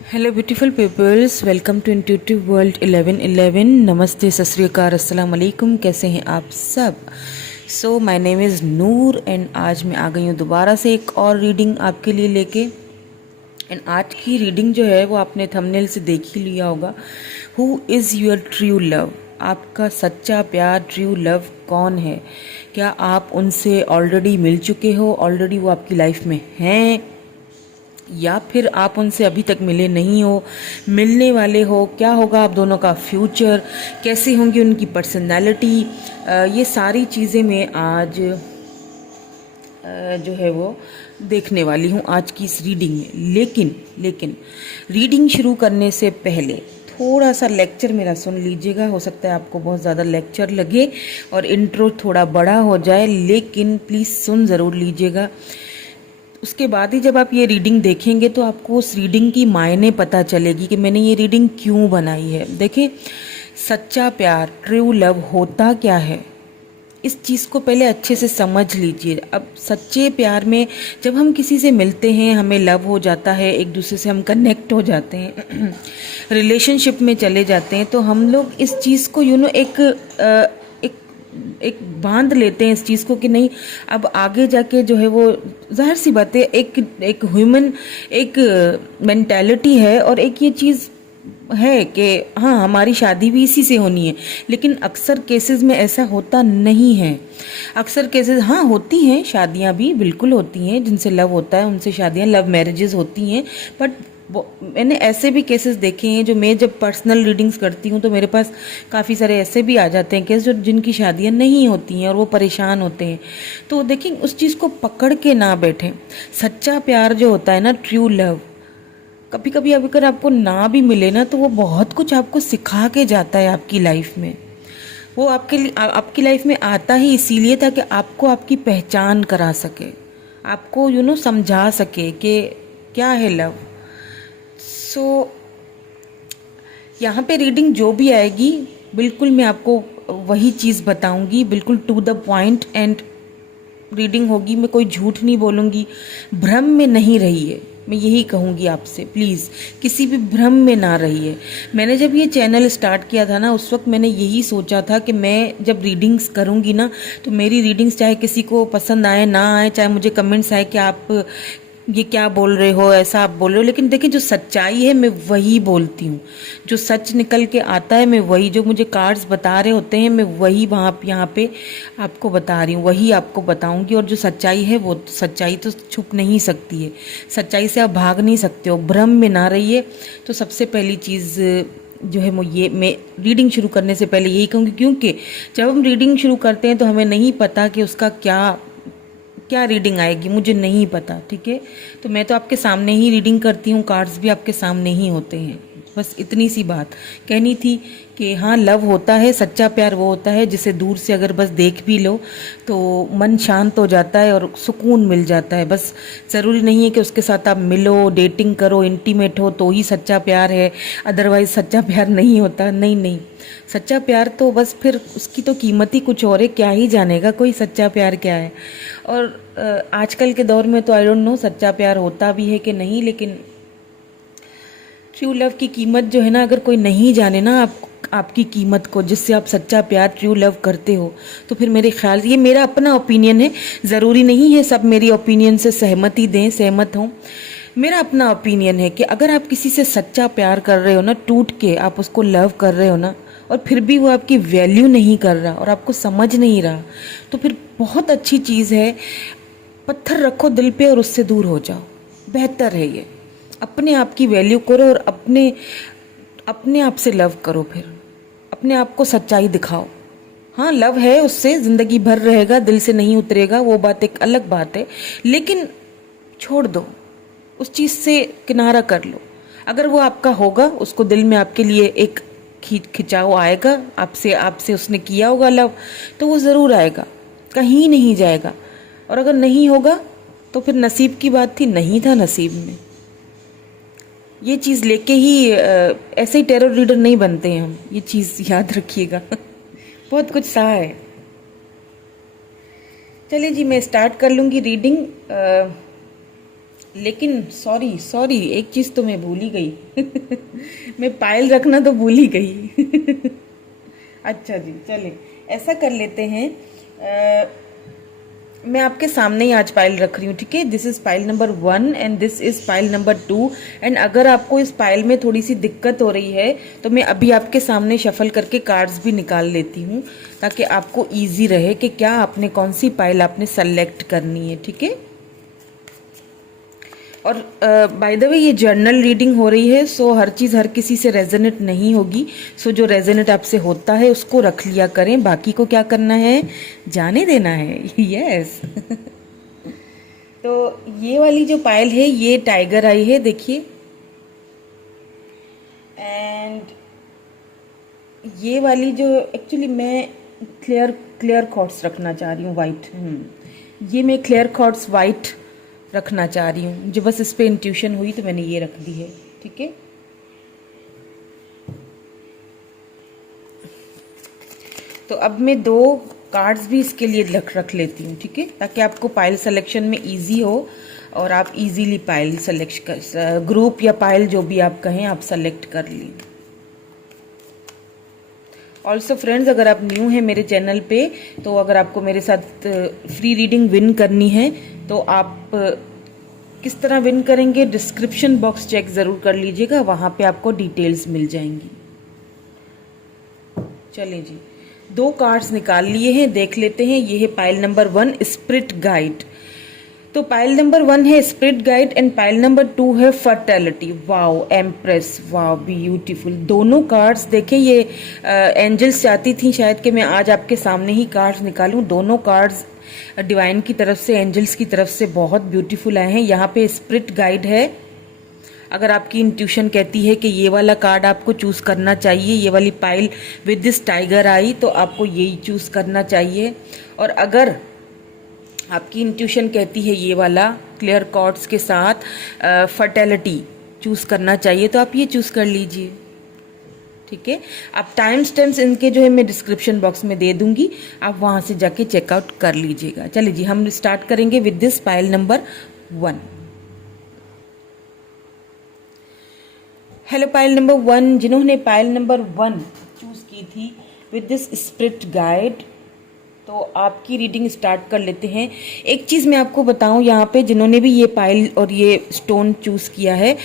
Hello beautiful peoples, welcome to intuitive world 1111। नमस्ते, सत श्री अकाल, अस्सलाम वालेकुम। कैसे हैं आप सब? So my name is Noor and आज मैं आ गई हूँ दोबारा से एक और रीडिंग आपके लिए लेके। एंड आज की रीडिंग जो है वो आपने थंबनेल से देख ही लिया होगा। Who is your true love? आपका सच्चा प्यार, ट्रू लव कौन है? क्या आप उनसे ऑलरेडी मिल चुके हो? ऑलरेडी वो आपकी लाइफ में हैं, या फिर आप उनसे अभी तक मिले नहीं हो, मिलने वाले हो? क्या होगा आप दोनों का फ्यूचर? कैसे होंगी उनकी पर्सनालिटी? ये सारी चीज़ें मैं आज जो है वो देखने वाली हूँ आज की इस रीडिंग में। लेकिन रीडिंग शुरू करने से पहले थोड़ा सा लेक्चर मेरा सुन लीजिएगा। हो सकता है आपको बहुत ज़्यादा लेक्चर लगे और इंट्रो थोड़ा बड़ा हो जाए, लेकिन प्लीज़ सुन ज़रूर लीजिएगा। उसके बाद ही जब आप ये रीडिंग देखेंगे तो आपको उस रीडिंग की मायने पता चलेगी कि मैंने ये रीडिंग क्यों बनाई है। देखिए, सच्चा प्यार, ट्रू लव होता क्या है, इस चीज़ को पहले अच्छे से समझ लीजिए। अब सच्चे प्यार में जब हम किसी से मिलते हैं, हमें लव हो जाता है, एक दूसरे से हम कनेक्ट हो जाते हैं, रिलेशनशिप में चले जाते हैं, तो हम लोग इस चीज़ को एक बांध लेते हैं इस चीज़ को कि नहीं, अब आगे जाके जो है वो जाहिर सी बात है, एक ह्यूमन एक मेंटालिटी है और एक ये चीज़ है कि हाँ, हमारी शादी भी इसी से होनी है। लेकिन अक्सर केसेस में ऐसा होता नहीं है। अक्सर केसेस हाँ होती हैं, शादियाँ भी बिल्कुल होती हैं, जिनसे लव होता है उनसे शादियाँ, लव मैरिजेस होती हैं। बट मैंने ऐसे भी केसेस देखे हैं, जो मैं जब पर्सनल रीडिंग्स करती हूँ तो मेरे पास काफ़ी सारे ऐसे भी आ जाते हैं केस जो जिनकी शादियाँ नहीं होती हैं और वो परेशान होते हैं। तो देखिए, उस चीज़ को पकड़ के ना बैठें। सच्चा प्यार जो होता है ना, ट्रू लव, कभी कभी अगर आपको ना भी मिले ना, तो वो बहुत कुछ आपको सिखा के जाता है आपकी लाइफ में। वो आपकी लाइफ में आता ही इसीलिए था कि आपको आपकी पहचान करा सके, आपको समझा सके कि क्या है लव। सो यहाँ पे रीडिंग जो भी आएगी, बिल्कुल मैं आपको वही चीज़ बताऊंगी, बिल्कुल to the point and reading होगी। मैं कोई झूठ नहीं बोलूँगी, भ्रम में नहीं रहिए, मैं यही कहूँगी आपसे। प्लीज़ किसी भी भ्रम में ना रहिए। मैंने जब ये चैनल स्टार्ट किया था ना, उस वक्त मैंने यही सोचा था कि मैं जब रीडिंग्स करूँगी ना, तो मेरी रीडिंग्स चाहे किसी को पसंद आए ना आए, चाहे मुझे कमेंट्स आए कि आप ये क्या बोल रहे हो, ऐसा आप बोल रहे हो, लेकिन देखिए, जो सच्चाई है मैं वही बोलती हूँ। जो सच निकल के आता है मैं वही, जो मुझे कार्ड्स बता रहे होते हैं मैं वही यहाँ पे आपको बता रही हूँ, वही आपको बताऊंगी। और जो सच्चाई है वो सच्चाई तो छुप नहीं सकती है, सच्चाई से आप भाग नहीं सकते हो। भ्रम में ना रहिए। तो सबसे पहली चीज़ जो है वो ये, मैं रीडिंग शुरू करने से पहले यही कहूँगी, क्योंकि जब हम रीडिंग शुरू करते हैं तो हमें नहीं पता कि उसका क्या क्या रीडिंग आएगी, मुझे नहीं पता, ठीक है। तो मैं तो आपके सामने ही रीडिंग करती हूँ, कार्ड्स भी आपके सामने ही होते हैं। बस इतनी सी बात कहनी थी कि हाँ, लव होता है, सच्चा प्यार वो होता है जिसे दूर से अगर बस देख भी लो तो मन शांत हो जाता है और सुकून मिल जाता है। बस ज़रूरी नहीं है कि उसके साथ आप मिलो, डेटिंग करो, इंटीमेट हो तो ही सच्चा प्यार है, अदरवाइज सच्चा प्यार नहीं होता। नहीं नहीं, सच्चा प्यार तो बस फिर उसकी तो कीमत ही कुछ और है, क्या ही जानेगा कोई सच्चा प्यार क्या है। और आजकल के दौर में तो आई डोंट नो सच्चा प्यार होता भी है कि नहीं, लेकिन ट्रू लव की कीमत जो है ना, अगर कोई नहीं जाने ना आपकी कीमत को, जिससे आप सच्चा प्यार, ट्रू लव करते हो, तो फिर मेरे ख्याल, ये मेरा अपना ओपिनियन है, ज़रूरी नहीं है सब मेरी ओपिनियन से सहमति दें, सहमत हों। मेरा अपना ओपिनियन है कि अगर आप किसी से सच्चा प्यार कर रहे हो ना, टूट के आप उसको लव कर रहे हो ना, और फिर भी वो आपकी वैल्यू नहीं कर रहा और आपको समझ नहीं रहा, तो फिर बहुत अच्छी चीज़ है, पत्थर रखो दिल पे और उससे दूर हो जाओ, बेहतर है ये। अपने आप की वैल्यू करो और अपने अपने आप से लव करो, फिर अपने आप को सच्चाई दिखाओ। हाँ, लव है, उससे ज़िंदगी भर रहेगा, दिल से नहीं उतरेगा, वो बात एक अलग बात है, लेकिन छोड़ दो, उस चीज़ से किनारा कर लो। अगर वो आपका होगा, उसको दिल में आपके लिए एक खिंचाव आएगा, आपसे आपसे उसने किया होगा लव, तो वो ज़रूर आएगा, कहीं नहीं जाएगा। और अगर नहीं होगा तो फिर नसीब की बात थी, नहीं था नसीब में। ये चीज़ लेके ही ऐसे ही टेरर रीडर नहीं बनते हैं हम, ये चीज़ याद रखिएगा। बहुत कुछ सहा है। चलिए जी, मैं स्टार्ट कर लूँगी रीडिंग। लेकिन सॉरी सॉरी, एक चीज़ तो मैं भूल ही गई। मैं पायल रखना तो भूल ही गई। अच्छा जी, चलिए ऐसा कर लेते हैं। मैं आपके सामने ही आज पाइल रख रही हूँ, ठीक है। This is pile number 1 and this is pile number 2। And अगर आपको इस पाइल में थोड़ी सी दिक्कत हो रही है तो मैं अभी आपके सामने शफल करके कार्ड्स भी निकाल लेती हूँ, ताकि आपको इजी रहे कि क्या आपने कौन सी पाइल आपने सेलेक्ट करनी है, ठीक है। और बाय द वे ये जर्नल रीडिंग हो रही है, सो हर चीज़ हर किसी से रेजोनेट नहीं होगी। सो जो रेजोनेट आपसे होता है उसको रख लिया करें, बाकी को क्या करना है, जाने देना है। यस। तो ये वाली जो पायल है ये टाइगर आई है, देखिए। एंड ये वाली जो एक्चुअली मैं क्लियर क्लियर थॉट्स रखना चाह रही हूँ, वाइट। ये मैं क्लियर थॉट्स वाइट रखना चाह रही हूँ, मुझे बस इस पे इंट्यूशन हुई तो मैंने ये रख दी है, ठीक है। तो अब मैं 2 कार्ड्स भी इसके लिए रख लेती हूँ, ठीक है, ताकि आपको पाइल सिलेक्शन में इजी हो और आप इजीली पाइल सेलेक्ट कर, ग्रुप या पाइल जो भी आप कहें आप सेलेक्ट कर लें। ऑल्सो फ्रेंड्स, अगर आप न्यू हैं मेरे चैनल पे, तो अगर आपको मेरे साथ फ्री रीडिंग विन करनी है तो आप किस तरह विन करेंगे, डिस्क्रिप्शन बॉक्स चेक ज़रूर कर लीजिएगा, वहाँ पे आपको डिटेल्स मिल जाएंगी। चलिए जी, 2 कार्ड्स निकाल लिए हैं, देख लेते हैं। ये है पाइल नंबर 1 स्पिरिट गाइड। तो पाइल नंबर 1 है spirit guide and pile number 2 है fertility. Wow, empress, wow beautiful. दोनों कार्ड्स देखें, ये एंजल्स चाहती थी शायद कि मैं आज आपके सामने ही कार्ड्स निकालूं। दोनों कार्ड्स डिवाइन की तरफ से, एंजल्स की तरफ से बहुत ब्यूटीफुल आए हैं। यहाँ पे स्पिरिट गाइड है। अगर आपकी इंट्यूशन कहती है कि ये वाला कार्ड आपको चूज करना चाहिए, ये वाली पाइल विद दिस टाइगर आई, तो आपको यही चूज करना चाहिए। और अगर आपकी इंट्यूशन कहती है ये वाला क्लियर कॉर्ड्स के साथ फर्टेलिटी चूज करना चाहिए, तो आप ये चूज कर लीजिए, ठीक है। आप टाइम स्टैम्प्स इनके जो है मैं डिस्क्रिप्शन बॉक्स में दे दूंगी, आप वहां से जाके चेकआउट कर लीजिएगा। चलिए जी, हम स्टार्ट करेंगे with this pile number 1। Hello pile number 1, जिन्होंने पाइल नंबर 1 चूज की थी विद दिस स्पिरिट गाइड, तो आपकी रीडिंग स्टार्ट कर लेते हैं। एक चीज़ मैं आपको बताऊं, यहाँ पे जिन्होंने भी ये पाइल और ये स्टोन चूज किया है,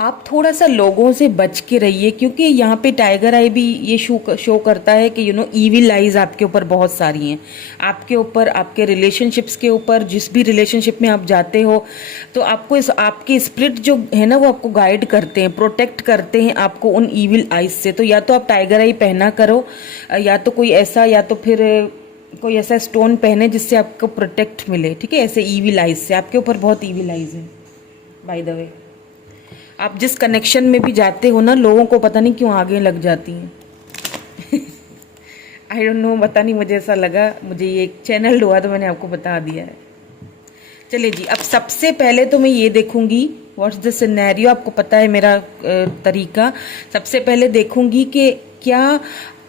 आप थोड़ा सा लोगों से बच के रहिए, क्योंकि यहाँ पे टाइगर आई भी ये शो करता है कि ईविल आइज आपके ऊपर बहुत सारी हैं, आपके ऊपर, आपके रिलेशनशिप्स के ऊपर। जिस भी रिलेशनशिप में आप जाते हो तो आपको आपके स्पिरिट जो है ना वो आपको गाइड करते हैं, प्रोटेक्ट करते हैं आपको उन ईविल आइज से। तो या तो आप टाइगर आई पहना करो, या तो कोई ऐसा, या तो फिर कोई ऐसा स्टोन पहने जिससे आपको प्रोटेक्ट मिले, ठीक है, ऐसे ईविल आइज से। आपके ऊपर बहुत ईविल आइज है बाय द वे। आप जिस कनेक्शन में भी जाते हो ना, लोगों को पता नहीं क्यों आगे लग जाती हैं। आई डोंट नो, पता नहीं, मुझे ऐसा लगा, मुझे ये चैनल हुआ तो मैंने आपको बता दिया है। चलिए जी, अब सबसे पहले तो मैं ये देखूंगी व्हाट्स द सिनेरियो। आपको पता है मेरा तरीका। सबसे पहले देखूंगी कि क्या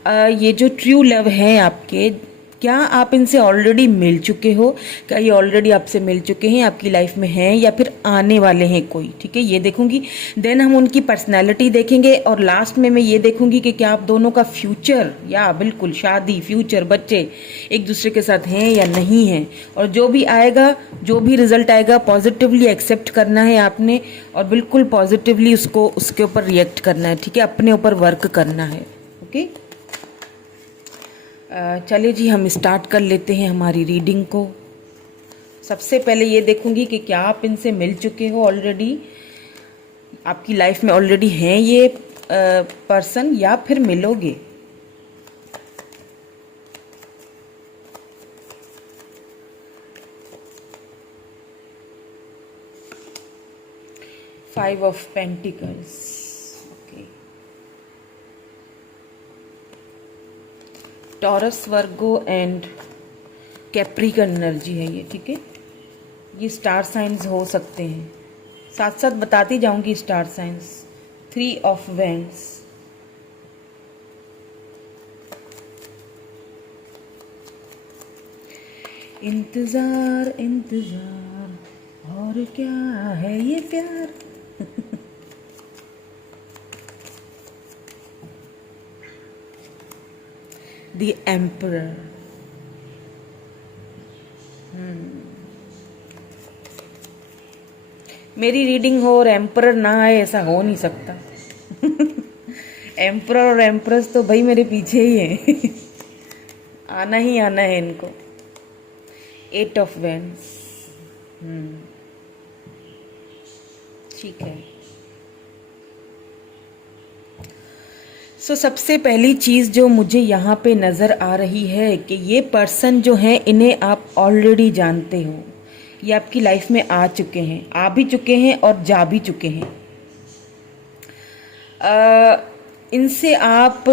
ये जो ट्रू लव है आपके, क्या आप इनसे ऑलरेडी मिल चुके हो, क्या ये ऑलरेडी आपसे मिल चुके हैं, आपकी लाइफ में हैं, या फिर आने वाले हैं कोई, ठीक है, ये देखूंगी। देन हम उनकी पर्सनैलिटी देखेंगे, और लास्ट में मैं ये देखूंगी कि क्या आप दोनों का फ्यूचर, या बिल्कुल शादी, फ्यूचर, बच्चे एक दूसरे के साथ हैं या नहीं हैं। और जो भी आएगा, जो भी रिजल्ट आएगा, पॉजिटिवली एक्सेप्ट करना है आपने, और बिल्कुल पॉजिटिवली उसको, उसके ऊपर रिएक्ट करना है, ठीक है, अपने ऊपर वर्क करना है, ओके। चलिए जी, हम स्टार्ट कर लेते हैं हमारी रीडिंग को। सबसे पहले ये देखूंगी कि क्या आप इनसे मिल चुके हो ऑलरेडी, आपकी लाइफ में ऑलरेडी हैं ये पर्सन, या फिर मिलोगे। Five of pentacles, okay. Taurus, Virgo and Capricorn energy है ये, ठीक है। ये स्टार साइंस हो सकते हैं, साथ साथ बताती जाऊंगी स्टार साइंस। 3 ऑफ वेंड्स, इंतजार इंतजार, और क्या है ये प्यार। The emperor. मेरी रीडिंग हो और एम्परर ना आए, ऐसा हो नहीं सकता। एम्परर और एम्प्रेस तो भाई मेरे पीछे ही है। आना ही आना है इनको। 8 ऑफ वेंस। ठीक है। सबसे पहली चीज़ जो मुझे यहाँ पे नज़र आ रही है कि ये पर्सन जो है इन्हें आप ऑलरेडी जानते हो। ये आपकी लाइफ में आ चुके हैं, आ भी चुके हैं और जा भी चुके हैं। इनसे आप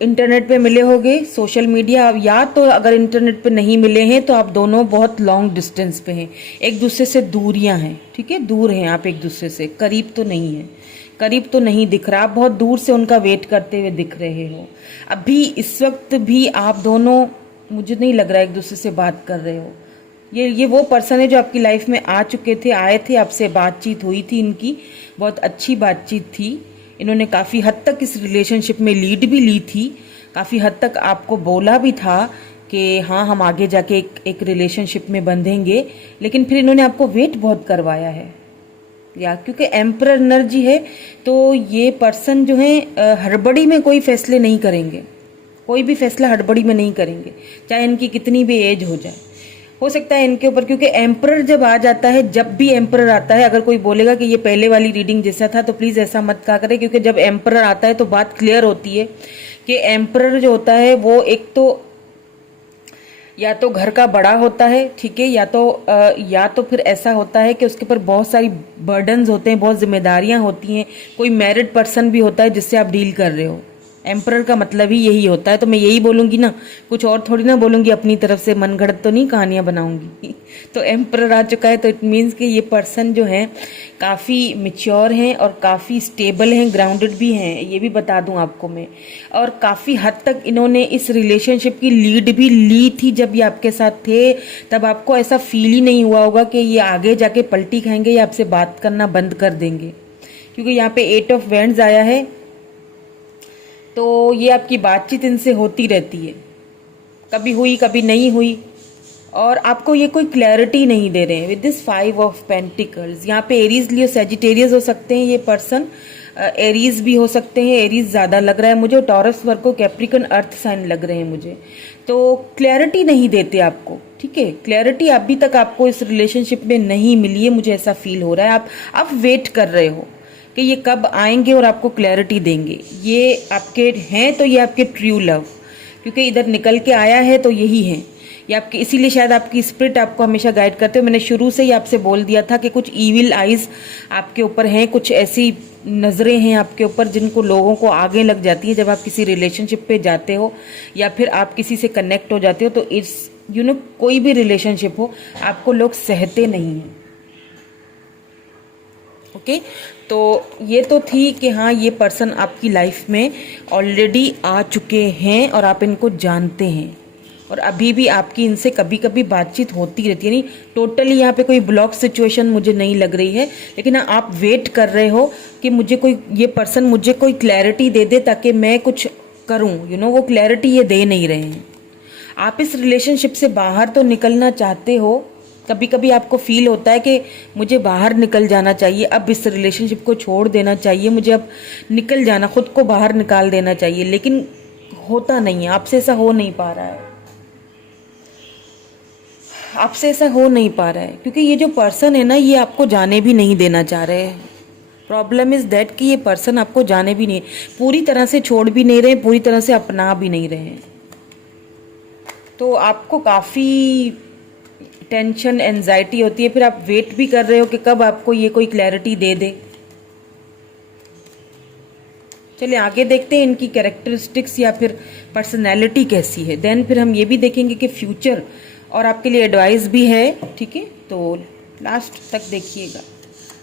इंटरनेट पे मिले होंगे, सोशल मीडिया, या तो अगर इंटरनेट पे नहीं मिले हैं तो आप दोनों बहुत लॉन्ग डिस्टेंस पे हैं, एक दूसरे से दूरियां हैं। ठीक है, दूर हैं आप एक दूसरे से, करीब तो नहीं है, करीब तो नहीं दिख रहा, आप बहुत दूर से उनका वेट करते हुए दिख रहे हो। अभी इस वक्त भी आप दोनों, मुझे नहीं लग रहा एक दूसरे से बात कर रहे हो। ये वो पर्सन है जो आपकी लाइफ में आ चुके थे, आए थे, आपसे बातचीत हुई थी, इनकी बहुत अच्छी बातचीत थी। इन्होंने काफ़ी हद तक इस रिलेशनशिप में लीड भी ली थी, काफ़ी हद तक आपको बोला भी था कि हाँ हम आगे जाके एक रिलेशनशिप में बंधेंगे, लेकिन फिर इन्होंने आपको वेट बहुत करवाया है। या क्योंकि एम्परर एनर्जी है तो ये पर्सन जो है हड़बड़ी में कोई फैसले नहीं करेंगे, कोई भी फैसला हड़बड़ी में नहीं करेंगे, चाहे इनकी कितनी भी एज हो जाए। हो सकता है इनके ऊपर, क्योंकि एम्परर जब आ जाता है, जब भी एम्परर आता है, अगर कोई बोलेगा कि ये पहले वाली रीडिंग जैसा था तो प्लीज़ ऐसा मत कहा करें, क्योंकि जब एम्परर आता है तो बात क्लियर होती है कि एम्परर जो होता है वो एक तो या तो घर का बड़ा होता है, ठीक है, या तो फिर ऐसा होता है कि उसके ऊपर बहुत सारी बर्डन्स होते हैं, बहुत जिम्मेदारियां होती हैं, कोई मैरिड पर्सन भी होता है जिससे आप डील कर रहे हो। एम्परर का मतलब ही यही होता है, तो मैं यही बोलूंगी ना, कुछ और थोड़ी ना बोलूंगी, अपनी तरफ से मनगढ़ंत तो नहीं कहानियां बनाऊंगी। तो एम्परर आ चुका है तो इट मीन्स कि ये पर्सन जो है काफ़ी मिच्योर हैं और काफ़ी स्टेबल हैं, ग्राउंडेड भी हैं, ये भी बता दूं आपको मैं। और काफ़ी हद तक इन्होंने इस रिलेशनशिप की लीड भी ली थी। जब ये आपके साथ थे तब आपको ऐसा फील ही नहीं हुआ होगा कि ये आगे जाके पलटी खाएंगे या आपसे बात करना बंद कर देंगे, क्योंकि यहाँ पे 8 ऑफ वेंड्स आया है। तो ये आपकी बातचीत इनसे होती रहती है, कभी हुई कभी नहीं हुई, और आपको ये कोई क्लैरिटी नहीं दे रहे हैं। विद दिस 5 ऑफ पेंटिकल्स, यहाँ पे एरीज लियो सैजिटेरियस हो सकते हैं ये पर्सन, एरीज भी हो सकते हैं, एरीज ज़्यादा लग रहा है मुझे, Taurus Virgo Capricorn earth sign लग रहे हैं मुझे। तो क्लैरिटी नहीं देते आपको, ठीक है, क्लैरिटी अभी तक आपको इस रिलेशनशिप में नहीं मिली है, मुझे ऐसा फील हो रहा है। आप वेट कर रहे हो कि ये कब आएंगे और आपको क्लैरिटी देंगे। ये आपके हैं तो ये आपके ट्रू लव, क्योंकि इधर निकल के आया है तो यही है ये आपके, इसीलिए शायद आपकी स्पिरिट आपको हमेशा गाइड करते हो। मैंने शुरू से ही आपसे बोल दिया था कि कुछ ईविल आइज आपके ऊपर हैं, कुछ ऐसी नज़रें हैं आपके ऊपर जिनको लोगों को आगे लग जाती है जब आप किसी रिलेशनशिप पे जाते हो या फिर आप किसी से कनेक्ट हो जाते हो। तो इस कोई भी रिलेशनशिप हो, आपको लोग सहते नहीं हैं। ओके, तो ये तो थी कि हाँ ये पर्सन आपकी लाइफ में ऑलरेडी आ चुके हैं और आप इनको जानते हैं, और अभी भी आपकी इनसे कभी कभी बातचीत होती रहती है। नहीं, टोटली यहाँ पे कोई ब्लॉक सिचुएशन मुझे नहीं लग रही है, लेकिन आप वेट कर रहे हो कि मुझे कोई, ये पर्सन मुझे कोई क्लैरिटी दे दे ताकि मैं कुछ करूँ। वो क्लैरिटी ये दे नहीं रहे हैं। आप इस रिलेशनशिप से बाहर तो निकलना चाहते हो, कभी कभी आपको फील होता है कि मुझे बाहर निकल जाना चाहिए, अब इस रिलेशनशिप को छोड़ देना चाहिए, मुझे अब निकल जाना, खुद को बाहर निकाल देना चाहिए, लेकिन होता नहीं है, आपसे ऐसा हो नहीं पा रहा है, आपसे ऐसा हो नहीं पा रहा है, क्योंकि ये जो पर्सन है ना, ये आपको जाने भी नहीं देना चाह रहे हैं। प्रॉब्लम इज दैट कि ये पर्सन आपको जाने भी नहीं, पूरी तरह से छोड़ भी नहीं रहे, पूरी तरह से अपना भी नहीं रहे। तो आपको काफ़ी टेंशन, एंजाइटी होती है, फिर आप वेट भी कर रहे हो कि कब आपको ये कोई क्लैरिटी दे दे। चलिए आगे देखते हैं इनकी कैरेक्टरिस्टिक्स या फिर पर्सनैलिटी कैसी है, देन फिर हम ये भी देखेंगे कि फ्यूचर और आपके लिए एडवाइस भी है, ठीक है। तो लास्ट तक देखिएगा।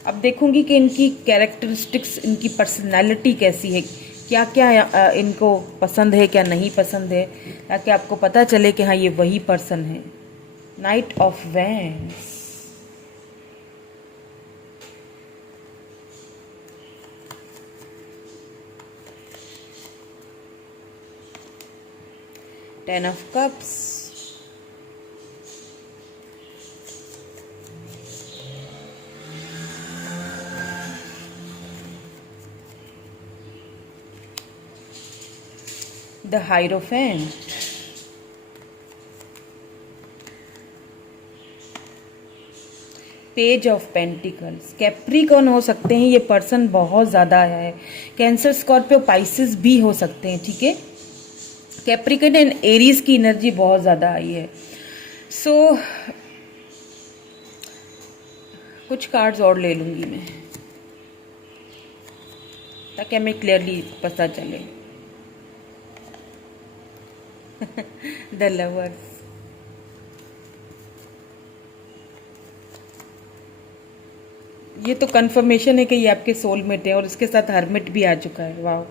अब देखूंगी कि इनकी कैरेक्टरिस्टिक्स, इनकी पर्सनैलिटी कैसी है, क्या क्या इनको पसंद है, क्या नहीं पसंद है, ताकि आपको पता चले कि हाँ ये वही पर्सन है। Night of wands, 10 of cups, the Hierophant, page of pentacles. Capricorn हो सकते हैं ये पर्सन, बहुत ज़्यादा है। कैंसर, स्कॉर्पियो, पाइसिस भी हो सकते हैं, ठीक है। कैप्रिकॉर्न एंड एरीज की एनर्जी बहुत ज़्यादा आई है। सो कुछ कार्ड्स और ले लूँगी मैं, ताकि हमें क्लियरली पता चले। द लवर्स, ये तो कंफर्मेशन है कि ये आपके सोलमेट है, और इसके साथ हर्मिट भी आ चुका है। वाह,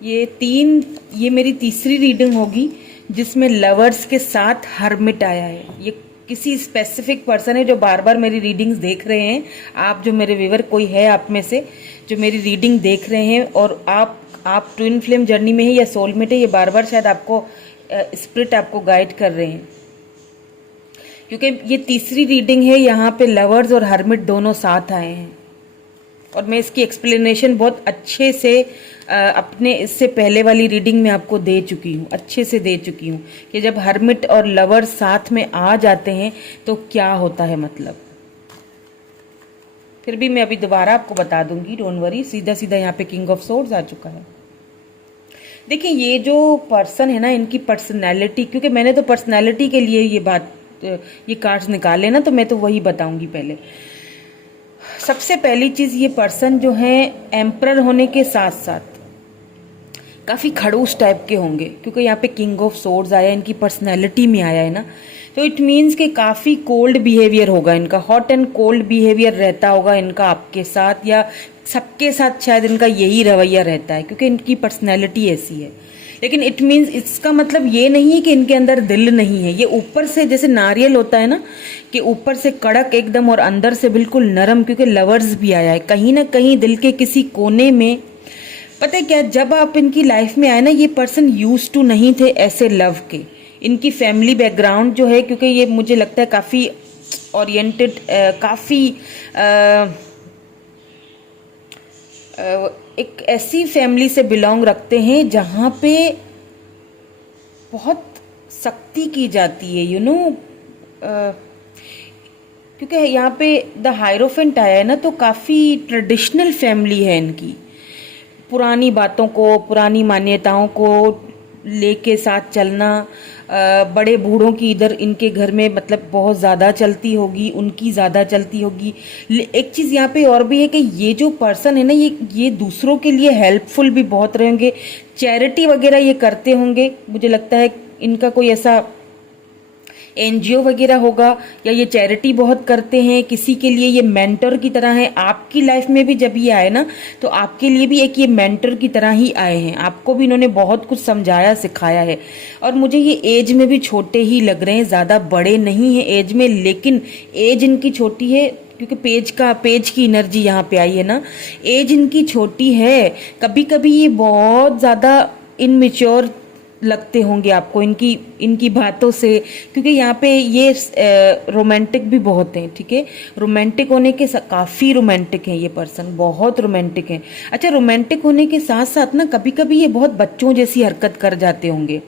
ये मेरी तीसरी रीडिंग होगी जिसमें लवर्स के साथ हर्मिट आया है। ये किसी स्पेसिफिक पर्सन है जो बार बार मेरी रीडिंग्स देख रहे हैं। आप जो मेरे व्यूअर, कोई है आप में से जो मेरी रीडिंग देख रहे हैं और आप ट्विन फ्लेम जर्नी में है या सोलमेट है, ये बार बार शायद आपको स्पिरिट आपको गाइड कर रहे हैं, क्योंकि ये तीसरी रीडिंग है। यहाँ पे लवर्स और हर्मिट दोनों साथ आए हैं, और मैं इसकी एक्सप्लेनेशन बहुत अच्छे से अपने इससे पहले वाली रीडिंग में आपको दे चुकी हूँ, अच्छे से दे चुकी हूँ कि जब हर्मिट और लवर्स साथ में आ जाते हैं तो क्या होता है मतलब। फिर भी मैं अभी दोबारा आपको बता दूंगी, डोंट वरी। सीधा सीधा यहाँ पे किंग ऑफ सोर्ड्स आ चुका है। देखिए, ये जो पर्सन है ना, इनकी पर्सनैलिटी, क्योंकि मैंने तो पर्सनैलिटी के लिए ये कार्ड्स निकाले ना, तो मैं तो वही बताऊंगी पहले। सबसे पहली चीज, ये पर्सन जो है एम्परर होने के साथ साथ काफी खड़ूस टाइप के होंगे, क्योंकि यहाँ पे किंग ऑफ सोर्ड्स आया, इनकी पर्सनैलिटी में आया है ना, तो इट मीन्स कि काफी कोल्ड बिहेवियर होगा इनका, हॉट एंड कोल्ड बिहेवियर रहता होगा इनका आपके साथ, या सबके साथ शायद इनका यही रवैया रहता है, क्योंकि इनकी पर्सनैलिटी ऐसी है। लेकिन इट मीन्स, इसका मतलब ये नहीं है कि इनके अंदर दिल नहीं है। ये ऊपर से जैसे नारियल होता है ना, कि ऊपर से कड़क एकदम और अंदर से बिल्कुल नरम, क्योंकि लवर्स भी आया है। कहीं ना कहीं दिल के किसी कोने में, पता है क्या, जब आप इनकी लाइफ में आए ना, ये पर्सन यूज टू नहीं थे ऐसे लव के। इनकी फैमिली बैकग्राउंड जो है, क्योंकि ये मुझे लगता है काफी ओरिएंटेड, काफी एक ऐसी फैमिली से बिलोंग रखते हैं जहाँ पे बहुत सख्ती की जाती है, क्योंकि यहाँ पे द हायरोफेंट आया है ना, तो काफ़ी ट्रेडिशनल फैमिली है इनकी। पुरानी बातों को, पुरानी मान्यताओं को लेके साथ चलना, बड़े बूढ़ों की इधर इनके घर में मतलब बहुत ज़्यादा चलती होगी, उनकी ज़्यादा चलती होगी। एक चीज़ यहाँ पे और भी है कि ये जो पर्सन है ना, ये दूसरों के लिए हेल्पफुल भी बहुत रहेंगे, चैरिटी वगैरह ये करते होंगे। मुझे लगता है इनका कोई ऐसा एनजीओ वगैरह होगा, या ये चैरिटी बहुत करते हैं, किसी के लिए ये मेंटर की तरह है। आपकी लाइफ में भी जब ये आए ना, तो आपके लिए भी एक ये मेंटर की तरह ही आए हैं। आपको भी इन्होंने बहुत कुछ समझाया, सिखाया है। और मुझे ये एज में भी छोटे ही लग रहे हैं, ज़्यादा बड़े नहीं हैं एज में, लेकिन एज इनकी छोटी है, क्योंकि पेज की एनर्जी यहाँ पे आई है ना, एज इनकी छोटी है। कभी कभी ये बहुत ज़्यादा इनमेच्योर लगते होंगे आपको इनकी बातों से, क्योंकि यहाँ पे ये रोमांटिक भी बहुत हैं, ठीक है। रोमांटिक होने के काफ़ी रोमांटिक हैं ये पर्सन, बहुत रोमांटिक हैं। अच्छा, रोमांटिक होने के साथ साथ ना कभी कभी ये बहुत बच्चों जैसी हरकत कर जाते होंगे,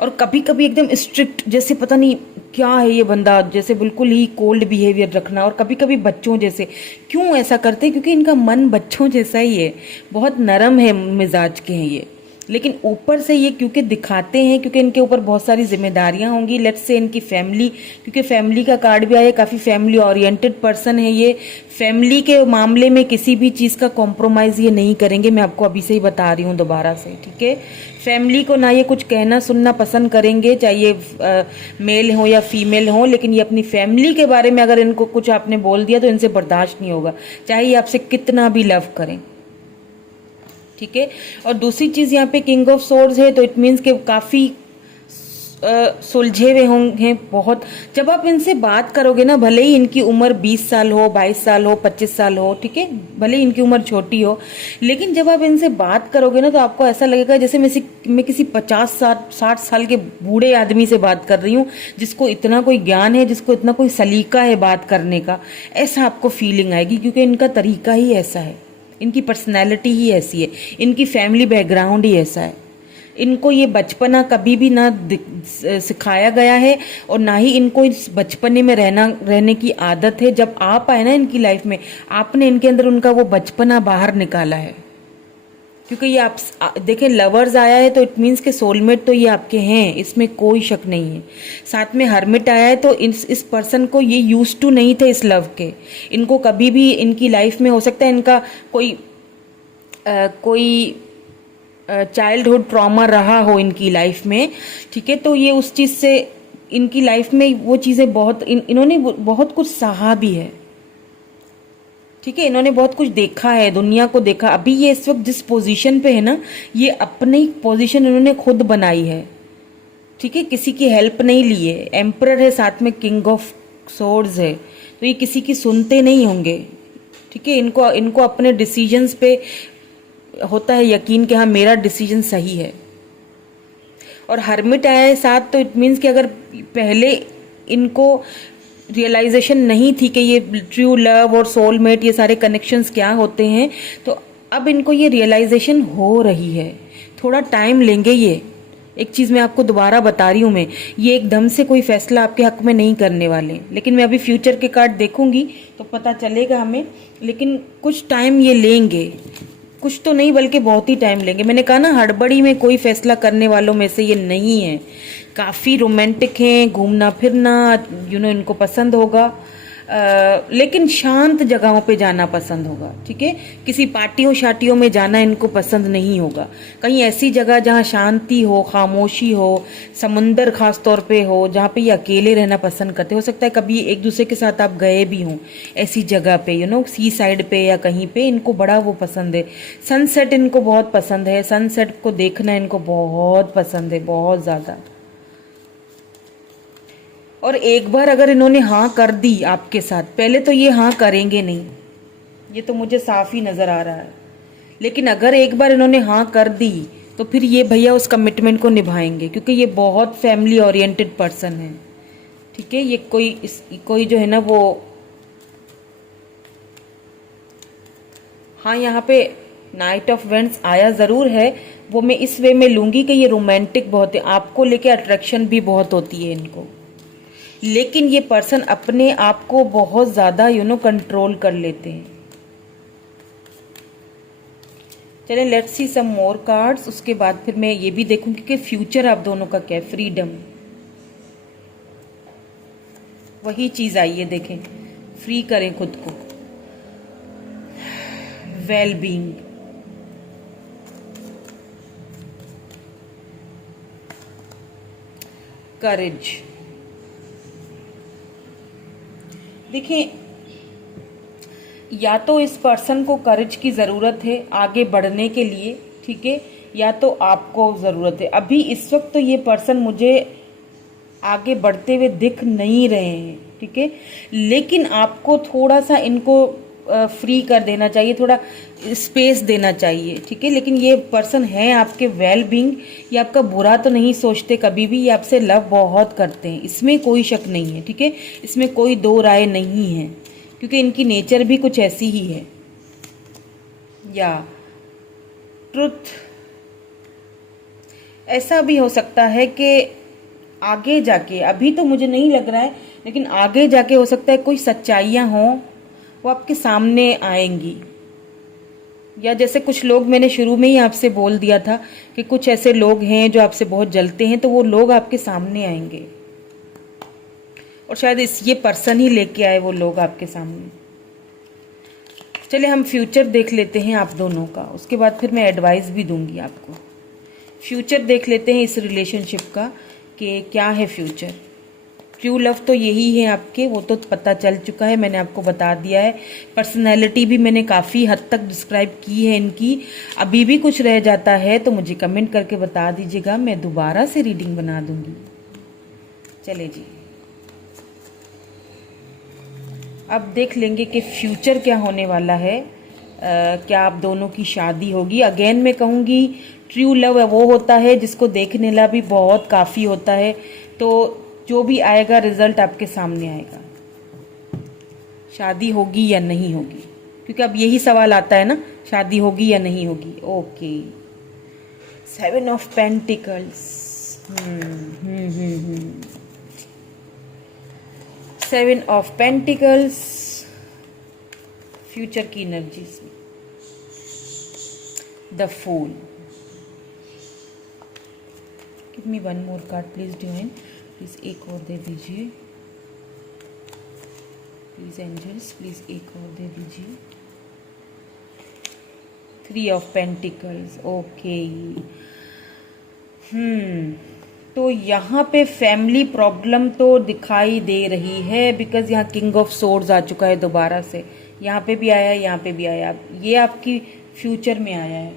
और कभी कभी एकदम स्ट्रिक्ट, जैसे पता नहीं क्या है ये बंदा, जैसे बिल्कुल ही कोल्ड बिहेवियर रखना, और कभी कभी बच्चों जैसे। क्यों ऐसा करते हैं? क्योंकि इनका मन बच्चों जैसा ही है, बहुत नरम है मिजाज के हैं ये। लेकिन ऊपर से ये क्योंकि दिखाते हैं, क्योंकि इनके ऊपर बहुत सारी जिम्मेदारियां होंगी। लेट्स से इनकी फैमिली, क्योंकि फैमिली का कार्ड भी आया, काफ़ी फैमिली ओरिएंटेड पर्सन है ये। फैमिली के मामले में किसी भी चीज़ का कॉम्प्रोमाइज़ ये नहीं करेंगे, मैं आपको अभी से ही बता रही हूँ दोबारा से, ठीक है। फैमिली को ना ये कुछ कहना सुनना पसंद करेंगे, चाहे ये मेल हो या फीमेल हो, लेकिन ये अपनी फैमिली के बारे में अगर इनको कुछ आपने बोल दिया तो इनसे बर्दाश्त नहीं होगा, चाहे ये आपसे कितना भी लव करें, ठीक है। और दूसरी चीज यहाँ पे किंग ऑफ सोर्ड्स है, तो इट मीन्स कि काफी सुलझे हुए होंगे बहुत। जब आप इनसे बात करोगे ना, भले ही इनकी उम्र 20 साल हो, 22 साल हो, 25 साल हो, ठीक है, भले ही इनकी उम्र छोटी हो, लेकिन जब आप इनसे बात करोगे ना तो आपको ऐसा लगेगा जैसे मैं किसी 50-60 साल के बूढ़े आदमी से बात कर रही हूँ, जिसको इतना कोई ज्ञान है, जिसको इतना कोई सलीका है बात करने का। ऐसा आपको फीलिंग आएगी, क्योंकि इनका तरीका ही ऐसा है, इनकी पर्सनैलिटी ही ऐसी है, इनकी फैमिली बैकग्राउंड ही ऐसा है। इनको ये बचपना कभी भी ना सिखाया गया है, और ना ही इनको इस बचपने में रहने की आदत है। जब आप आए ना इनकी लाइफ में, आपने इनके अंदर उनका वो बचपना बाहर निकाला है। क्योंकि ये आप देखें, लवर्स आया है तो इट मीन्स के सोलमेट तो ये आपके हैं, इसमें कोई शक नहीं है। साथ में हर्मिट आया है तो इस पर्सन को ये यूज टू नहीं थे इस लव के। इनको कभी भी इनकी लाइफ में हो सकता है इनका कोई चाइल्डहुड ट्रॉमा रहा हो इनकी लाइफ में, ठीक है, तो ये उस चीज़ से इनकी लाइफ में वो चीज़ें बहुत इन्होंने बहुत कुछ सहा भी है, ठीक है, इन्होंने बहुत कुछ देखा है, दुनिया को देखा। अभी ये इस वक्त जिस पोजीशन पे है ना, ये अपनी पोजीशन इन्होंने खुद बनाई है, ठीक है, किसी की हेल्प नहीं ली है। एम्परर है, साथ में किंग ऑफ सोर्ड्स है, तो ये किसी की सुनते नहीं होंगे, ठीक है। इनको अपने डिसीजंस पे होता है यकीन कि हाँ मेरा डिसीजन सही है। और हर्मिट आया है साथ, तो इट मीन्स कि अगर पहले इनको रियलाइजेशन नहीं थी कि ये ट्रू लव और सोलमेट ये सारे कनेक्शंस क्या होते हैं, तो अब इनको ये रियलाइजेशन हो रही है। थोड़ा टाइम लेंगे ये। एक चीज़ मैं आपको दोबारा बता रही हूँ, मैं ये एकदम से कोई फैसला आपके हक में नहीं करने वाले, लेकिन मैं अभी फ्यूचर के कार्ड देखूंगी तो पता चलेगा हमें। लेकिन कुछ टाइम ये लेंगे, कुछ तो नहीं बल्कि बहुत ही टाइम लेंगे। मैंने कहा ना, हड़बड़ी में कोई फैसला करने वालों में से ये नहीं है। काफ़ी रोमांटिक हैं, घूमना फिरना इनको पसंद होगा, लेकिन शांत जगहों पे जाना पसंद होगा, ठीक है। किसी पार्टियों शार्टियों में जाना इनको पसंद नहीं होगा। कहीं ऐसी जगह जहाँ शांति हो, खामोशी हो, समुंदर खास तौर पे हो, जहाँ पे ये अकेले रहना पसंद करते। हो सकता है कभी एक दूसरे के साथ आप गए भी हों ऐसी जगह पे, सी साइड पे या कहीं पे, इनको बड़ा वो पसंद है। सनसेट इनको बहुत पसंद है, सनसेट को देखना इनको बहुत पसंद है, बहुत ज़्यादा। और एक बार अगर इन्होंने हाँ कर दी आपके साथ, पहले तो ये हाँ करेंगे नहीं, ये तो मुझे साफ ही नजर आ रहा है। लेकिन अगर एक बार इन्होंने हाँ कर दी तो फिर ये भैया उस कमिटमेंट को निभाएंगे, क्योंकि ये बहुत फैमिली ओरिएंटेड पर्सन है, ठीक है। ये कोई जो है ना वो, हाँ यहाँ पे नाइट ऑफ वेंट्स आया ज़रूर है, वो मैं इस वे में लूंगी कि ये रोमांटिक बहुत है, आपको लेके अट्रैक्शन भी बहुत होती है इनको। लेकिन ये पर्सन अपने आप को बहुत ज़्यादा कंट्रोल कर लेते हैं। चलें, let's see some more cards. उसके बाद फिर मैं ये भी देखूंगी कि फ्यूचर आप दोनों का क्या है। फ्रीडम, वही चीज़ आई है, देखें, फ्री करें खुद को। वेल बीइंग, करेज। देखिए, या तो इस पर्सन को करेज की ज़रूरत है आगे बढ़ने के लिए, ठीक है, या तो आपको ज़रूरत है। अभी इस वक्त तो ये पर्सन मुझे आगे बढ़ते हुए दिख नहीं रहे हैं, ठीक है, लेकिन आपको थोड़ा सा इनको फ्री कर देना चाहिए, थोड़ा स्पेस देना चाहिए, ठीक है। लेकिन ये पर्सन है आपके वेल बीइंग, ये आपका बुरा तो नहीं सोचते कभी भी, ये आपसे लव बहुत करते हैं, इसमें कोई शक नहीं है, ठीक है, इसमें कोई दो राय नहीं है, क्योंकि इनकी नेचर भी कुछ ऐसी ही है। या ट्रुथ, ऐसा भी हो सकता है कि आगे जाके, अभी तो मुझे नहीं लग रहा है, लेकिन आगे जाके हो सकता है कोई सच्चाइयाँ हों, वो आपके सामने आएंगी। या जैसे कुछ लोग, मैंने शुरू में ही आपसे बोल दिया था कि कुछ ऐसे लोग हैं जो आपसे बहुत जलते हैं, तो वो लोग आपके सामने आएंगे, और शायद ये पर्सन ही लेके आए वो लोग आपके सामने। चलिए हम फ्यूचर देख लेते हैं आप दोनों का, उसके बाद फिर मैं एडवाइस भी दूंगी आपको। फ्यूचर देख लेते हैं इस रिलेशनशिप का कि क्या है फ्यूचर। ट्रू लव तो यही है आपके, वो तो पता चल चुका है, मैंने आपको बता दिया है। पर्सनैलिटी भी मैंने काफ़ी हद तक डिस्क्राइब की है इनकी। अभी भी कुछ रह जाता है तो मुझे कमेंट करके बता दीजिएगा, मैं दोबारा से रीडिंग बना दूंगी। चले जी, अब देख लेंगे कि फ्यूचर क्या होने वाला है। क्या आप दोनों की शादी होगी। अगेन मैं कहूँगी ट्रू लव वो होता है जिसको देखने ला भी बहुत काफ़ी होता है। तो जो भी आएगा रिजल्ट आपके सामने आएगा। शादी होगी या नहीं होगी, क्योंकि अब यही सवाल आता है ना, शादी होगी या नहीं होगी। Okay, 7 of pentacles. 7 of pentacles future की एनर्जीज में। The fool. Give me 1 more card please divine, please एक और दे दीजिए प्लीज एंजल्स, प्लीज एक और दे दीजिए। 3 ऑफ पेंटिकल्स। ओके, तो यहाँ पे फैमिली प्रॉब्लम तो दिखाई दे रही है, बिकॉज यहाँ किंग ऑफ सोर्ड्स आ चुका है दोबारा से। यहाँ पे भी आया, यहाँ पे भी आया, ये आपकी फ्यूचर में आया है।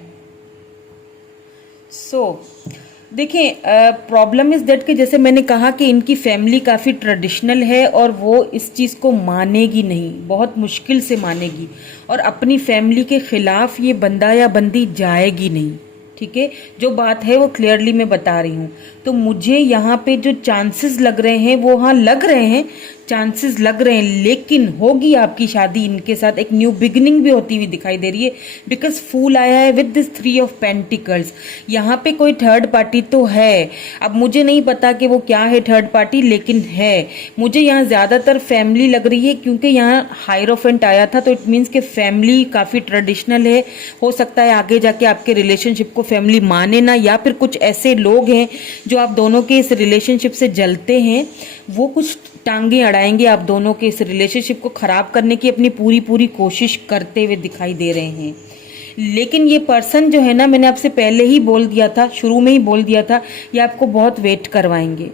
देखिए, प्रॉब्लम इज दैट कि जैसे मैंने कहा कि इनकी फैमिली काफ़ी ट्रेडिशनल है और वो इस चीज़ को मानेगी नहीं, बहुत मुश्किल से मानेगी, और अपनी फैमिली के खिलाफ ये बंदा या बंदी जाएगी नहीं। ठीक है, जो बात है वो क्लियरली मैं बता रही हूँ। तो मुझे यहाँ पे जो चांसेस लग रहे हैं वो हाँ लग रहे हैं, चांसेस लग रहे हैं, लेकिन होगी आपकी शादी इनके साथ। एक न्यू बिगिनिंग भी होती हुई दिखाई दे रही है, बिकॉज फूल आया है विद दिस 3 ऑफ पेंटिकल्स। यहाँ पे कोई थर्ड पार्टी तो है। अब मुझे नहीं पता कि वो क्या है थर्ड पार्टी, लेकिन है। मुझे यहाँ ज्यादातर फैमिली लग रही है, क्योंकि यहाँ हायरोफेंट आया था, तो इट मीन्स कि फैमिली काफी ट्रेडिशनल है। हो सकता है आगे जाके आपके रिलेशनशिप को फैमिली माने ना, या फिर कुछ ऐसे लोग हैं जो आप दोनों के इस रिलेशनशिप से जलते हैं, वो कुछ टांगे अड़ाएंगे आप दोनों के इस रिलेशनशिप को खराब करने की अपनी पूरी कोशिश करते हुए दिखाई दे रहे हैं। लेकिन ये पर्सन जो है ना, मैंने आपसे पहले ही बोल दिया था, शुरू में ही बोल दिया था, ये आपको बहुत वेट करवाएंगे।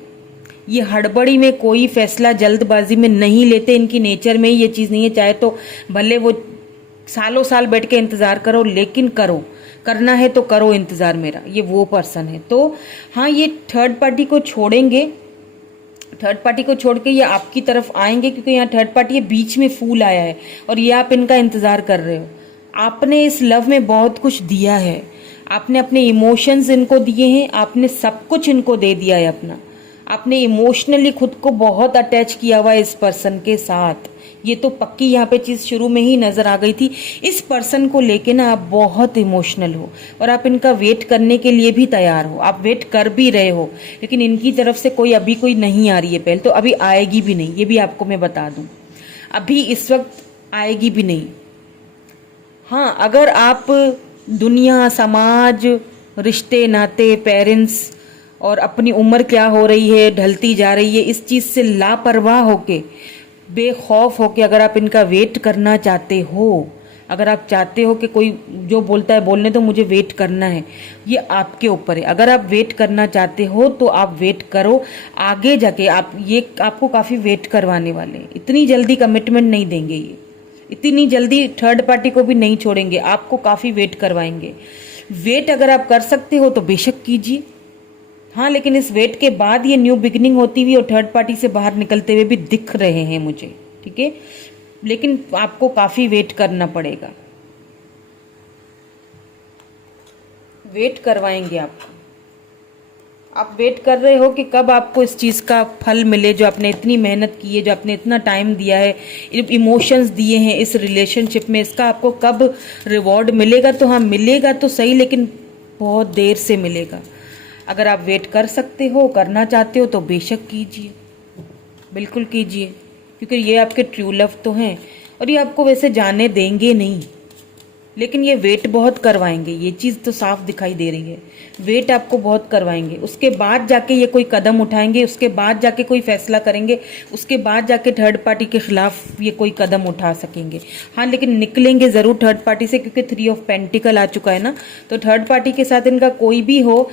ये हड़बड़ी में कोई फैसला जल्दबाजी में नहीं लेते, इनकी नेचर में ही ये चीज़ नहीं है। चाहे तो भले वो सालों साल बैठ के इंतज़ार करो, लेकिन करो, करना है तो करो इंतज़ार मेरा। ये वो पर्सन है। तो हाँ, ये थर्ड पार्टी को छोड़ेंगे, थर्ड पार्टी को छोड़ के ये आपकी तरफ आएंगे, क्योंकि यहाँ थर्ड पार्टी ये बीच में फूल आया है और ये आप इनका इंतजार कर रहे हो। आपने इस लव में बहुत कुछ दिया है, आपने अपने इमोशंस इनको दिए हैं, आपने सब कुछ इनको दे दिया है अपना। आपने इमोशनली खुद को बहुत अटैच किया हुआ है इस पर्सन के साथ। ये तो पक्की यहाँ पे चीज़ शुरू में ही नज़र आ गई थी। इस पर्सन को लेके ना आप बहुत इमोशनल हो और आप इनका वेट करने के लिए भी तैयार हो। आप वेट कर भी रहे हो, लेकिन इनकी तरफ से अभी कोई नहीं आ रही है पहले, तो अभी आएगी भी नहीं, ये भी आपको मैं बता दूं। अभी इस वक्त आएगी भी नहीं। हाँ, अगर आप दुनिया, समाज, रिश्ते नाते, पेरेंट्स और अपनी उम्र क्या हो रही है, ढलती जा रही है, इस चीज़ से लापरवाह होके, बेखौफ होके अगर आप इनका वेट करना चाहते हो, अगर आप चाहते हो कि कोई जो बोलता है बोलने तो मुझे वेट करना है, ये आपके ऊपर है। अगर आप वेट करना चाहते हो तो आप वेट करो। आगे जाके आपको काफ़ी वेट करवाने वाले हैं। इतनी जल्दी कमिटमेंट नहीं देंगे, ये इतनी जल्दी थर्ड पार्टी को भी नहीं छोड़ेंगे, आपको काफ़ी वेट करवाएंगे। वेट अगर आप कर सकते हो तो बेशक कीजिए। हाँ, लेकिन इस वेट के बाद ये न्यू बिगिनिंग होती हुई और थर्ड पार्टी से बाहर निकलते हुए भी दिख रहे हैं मुझे। ठीक है, लेकिन आपको काफी वेट करना पड़ेगा, वेट करवाएंगे आपको। आप वेट कर रहे हो कि कब आपको इस चीज़ का फल मिले, जो आपने इतनी मेहनत की है, जो आपने इतना टाइम दिया है, इमोशंस दिए हैं इस रिलेशनशिप में, इसका आपको कब रिवॉर्ड मिलेगा। तो हाँ, मिलेगा तो सही, लेकिन बहुत देर से मिलेगा। अगर आप वेट कर सकते हो, करना चाहते हो तो बेशक कीजिए, बिल्कुल कीजिए, क्योंकि ये आपके ट्रू लव तो हैं और ये आपको वैसे जाने देंगे नहीं, लेकिन ये वेट बहुत करवाएंगे। ये चीज़ तो साफ दिखाई दे रही है, वेट आपको बहुत करवाएंगे। उसके बाद जाके ये कोई कदम उठाएंगे, उसके बाद जाके कोई फैसला करेंगे, उसके बाद जाके थर्ड पार्टी के खिलाफ ये कोई कदम उठा सकेंगे। हाँ, लेकिन निकलेंगे ज़रूर थर्ड पार्टी से, क्योंकि 3 ऑफ पेंटिकल आ चुका है ना। तो थर्ड पार्टी के साथ इनका कोई भी हो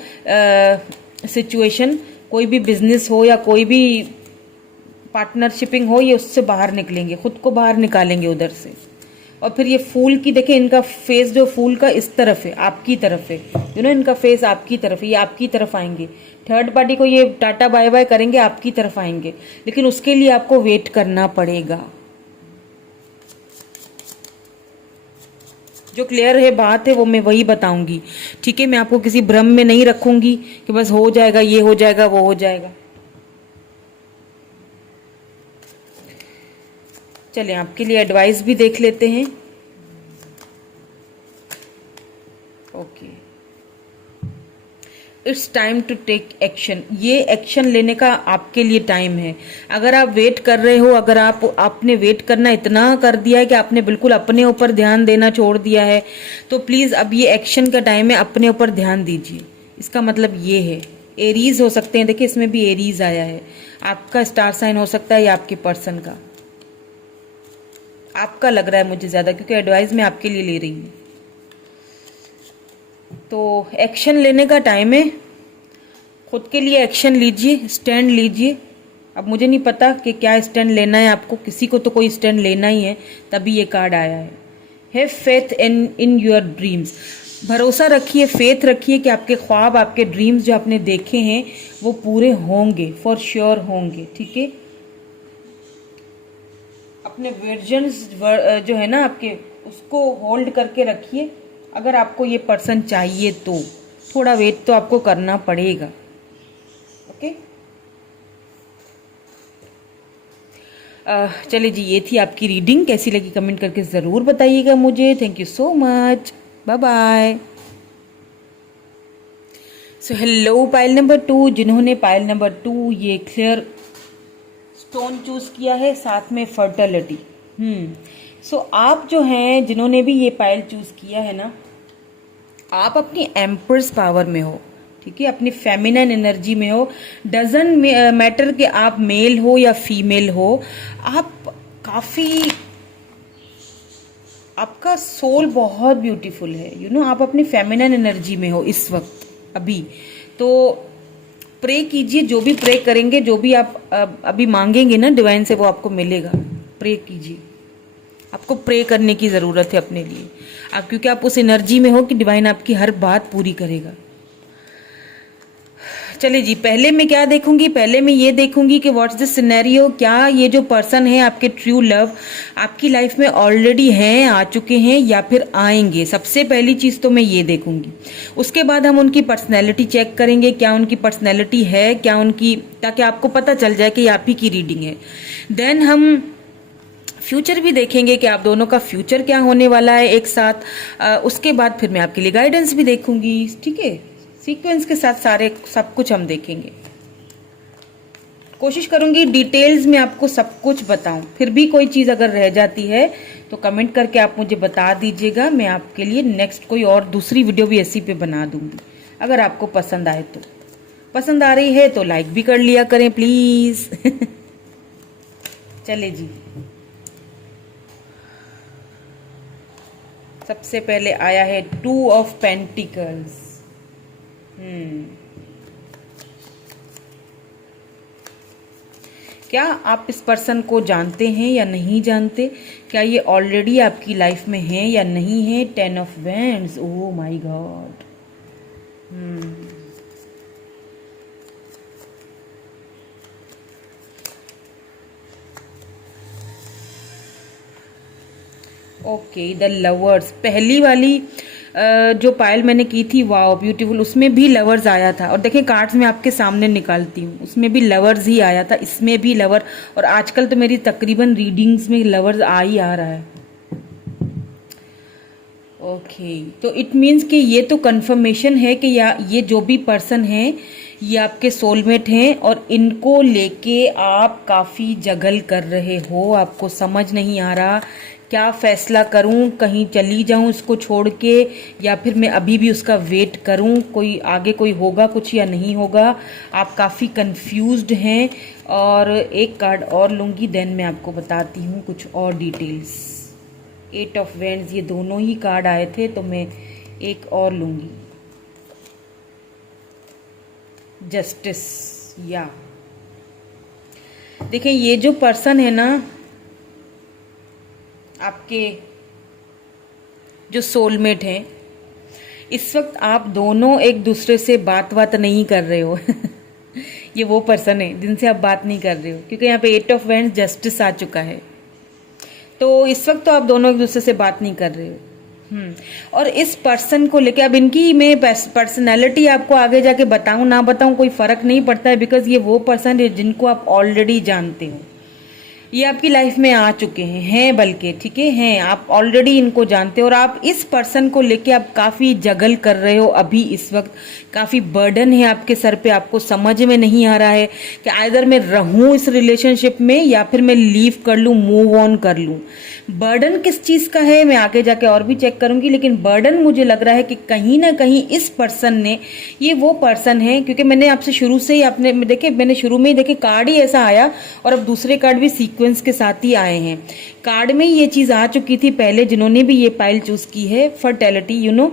सिचुएशन, कोई भी बिजनेस हो या कोई भी पार्टनरशिपिंग हो, ये उससे बाहर निकलेंगे, खुद को बाहर निकालेंगे उधर से और फिर ये फूल की देखिए, इनका फेस जो फूल का इस तरफ है, आपकी तरफ है, इनका फेस आपकी तरफ है, ये आपकी तरफ आएंगे। थर्ड पार्टी को ये टाटा बाय बाय करेंगे, आपकी तरफ आएंगे, लेकिन उसके लिए आपको वेट करना पड़ेगा। जो क्लियर है बात है वो मैं वही बताऊंगी, ठीक है। मैं आपको किसी भ्रम में नहीं रखूंगी कि बस हो जाएगा, ये हो जाएगा, वो हो जाएगा। चलिए आपके लिए एडवाइस भी देख लेते हैं। Okay, it's time to take action. ये एक्शन लेने का आपके लिए टाइम है। अगर आप वेट कर रहे हो, अगर आपने वेट करना इतना कर दिया है कि आपने बिल्कुल अपने ऊपर ध्यान देना छोड़ दिया है, तो प्लीज अब ये एक्शन का टाइम है, अपने ऊपर ध्यान दीजिए। इसका मतलब ये है, एरीज हो सकते हैं, देखिए इसमें भी एरीज आया है, आपका स्टार साइन हो सकता है या आपके पर्सन का। आपका लग रहा है मुझे ज्यादा, क्योंकि एडवाइस मैं आपके लिए ले रही हूँ। तो एक्शन लेने का टाइम है, खुद के लिए एक्शन लीजिए, स्टैंड लीजिए। अब मुझे नहीं पता कि क्या स्टैंड लेना है आपको, किसी को तो कोई स्टैंड लेना ही है, तभी ये कार्ड आया है। Have faith in your dreams. भरोसा रखिए, फेथ रखिए कि आपके ख्वाब, आपके ड्रीम्स जो आपने देखे हैं वो पूरे होंगे, फॉर श्योर होंगे, ठीक है। अपने विजन्स जो है ना आपके, उसको होल्ड करके रखिए। अगर आपको ये पर्सन चाहिए तो थोड़ा वेट तो आपको करना पड़ेगा, ओके। चलिए जी, ये थी आपकी रीडिंग। कैसी लगी कमेंट करके ज़रूर बताइएगा मुझे। Thank you so much, bye bye. So hello pile number 2, जिन्होंने पाइल नंबर 2 ये क्लियर स्टोन चूज किया है, साथ में फर्टिलिटी। सो आप जो हैं, जिन्होंने भी ये पाइल चूज किया है ना, आप अपनी एम्पर्स पावर में हो, ठीक है, अपनी फेमिनिन एनर्जी में हो। डजन मैटर कि आप मेल हो या फीमेल हो, आप काफी, आपका सोल बहुत ब्यूटीफुल है, आप अपनी फेमिनिन एनर्जी में हो इस वक्त अभी। तो प्रे कीजिए, जो भी प्रे करेंगे, जो भी आप अभी मांगेंगे ना डिवाइन से, वो आपको मिलेगा। प्रे कीजिए, आपको प्रे करने की ज़रूरत है अपने लिए, आप, क्योंकि आप उस एनर्जी में हो कि डिवाइन आपकी हर बात पूरी करेगा। चलिए जी, पहले मैं क्या देखूंगी, पहले मैं ये देखूंगी कि व्हाट्स द सिनेरियो। क्या ये जो पर्सन है आपके ट्रू लव आपकी लाइफ में ऑलरेडी हैं, आ चुके हैं या फिर आएंगे। सबसे पहली चीज़ तो मैं ये देखूंगी। उसके बाद हम उनकी पर्सनैलिटी चेक करेंगे, क्या उनकी पर्सनैलिटी है, क्या उनकी, ताकि आपको पता चल जाए कि आप ही की रीडिंग है। देन हम फ्यूचर भी देखेंगे कि आप दोनों का फ्यूचर क्या होने वाला है एक साथ। उसके बाद फिर मैं आपके लिए गाइडेंस भी देखूंगी, ठीक है। सीक्वेंस के साथ सारे सब कुछ हम देखेंगे। कोशिश करूंगी डिटेल्स में आपको सब कुछ बताऊं। फिर भी कोई चीज़ अगर रह जाती है तो कमेंट करके आप मुझे बता दीजिएगा। मैं आपके लिए नेक्स्ट कोई और दूसरी वीडियो भी ऐसी पे बना दूंगी, अगर आपको पसंद आए तो। पसंद आ रही है तो लाइक भी कर लिया करें प्लीज़। चले जी, सबसे पहले आया है 2 ऑफ पेंटिकल्स। क्या आप इस पर्सन को जानते हैं या नहीं जानते? क्या ये ऑलरेडी आपकी लाइफ में है या नहीं है? 10 of wands, oh my God. Okay, the lovers, पहली वाली जो पायल मैंने की थी, वाओ ब्यूटीफुल, उसमें भी लवर्स आया था। और देखिए कार्ड्स मैं आपके सामने निकालती हूँ, उसमें भी लवर्स ही आया था, इसमें भी लवर। और आजकल तो मेरी तकरीबन रीडिंग्स में लवर्स आ ही आ रहा है। ओके, तो इट मीन्स कि ये तो कंफर्मेशन है कि या ये जो भी पर्सन है ये आपके सोलमेट हैं, और इनको लेके आप काफ़ी जगल कर रहे हो। आपको समझ नहीं आ रहा क्या फैसला करूं, कहीं चली जाऊं इसको छोड़ के, या फिर मैं अभी भी उसका वेट करूं, कोई आगे कोई होगा कुछ या नहीं होगा। आप काफ़ी कंफ्यूज्ड हैं। और एक कार्ड और लूँगी, देन मैं आपको बताती हूँ कुछ और डिटेल्स। 8 ऑफ वैंड्स, ये दोनों ही कार्ड आए थे, तो मैं एक और लूँगी। जस्टिस, या देखिए ये जो पर्सन है ना आपके जो सोलमेट हैं, इस वक्त आप दोनों एक दूसरे से बात नहीं कर रहे हो। ये वो पर्सन है जिनसे आप बात नहीं कर रहे हो, क्योंकि यहाँ पे 8 ऑफ वैंड्स जस्टिस आ चुका है। तो इस वक्त तो आप दोनों एक दूसरे से बात नहीं कर रहे हो। और इस पर्सन को लेके, अब इनकी मैं पर्सनैलिटी आपको आगे जाके बताऊं ना बताऊं कोई फर्क नहीं पड़ता है, बिकॉज ये वो पर्सन है जिनको आप ऑलरेडी जानते हो। ये आपकी लाइफ में आ चुके हैं बल्कि, ठीक है, हैं, आप ऑलरेडी इनको जानते हो। और आप इस पर्सन को लेके आप काफ़ी जगल कर रहे हो अभी इस वक्त, काफ़ी बर्डन है आपके सर पे, आपको समझ में नहीं आ रहा है कि आइदर मैं रहूं इस रिलेशनशिप में या फिर मैं लीव कर लूं, मूव ऑन कर लूं। बर्डन किस चीज़ का है मैं आगे जाके और भी चेक करूंगी, लेकिन बर्डन मुझे लग रहा है कि कहीं ना कहीं इस पर्सन ने, ये वो पर्सन है, क्योंकि मैंने आपसे शुरू से ही आपने देखे, मैंने शुरू में ही देखे कार्ड ही ऐसा आया और अब दूसरे कार्ड भी सीक्वेंस के साथ ही आए हैं। कार्ड में ये चीज़ आ चुकी थी पहले, जिन्होंने भी ये पाइल चूज की है, फर्टिलिटी, यू नो,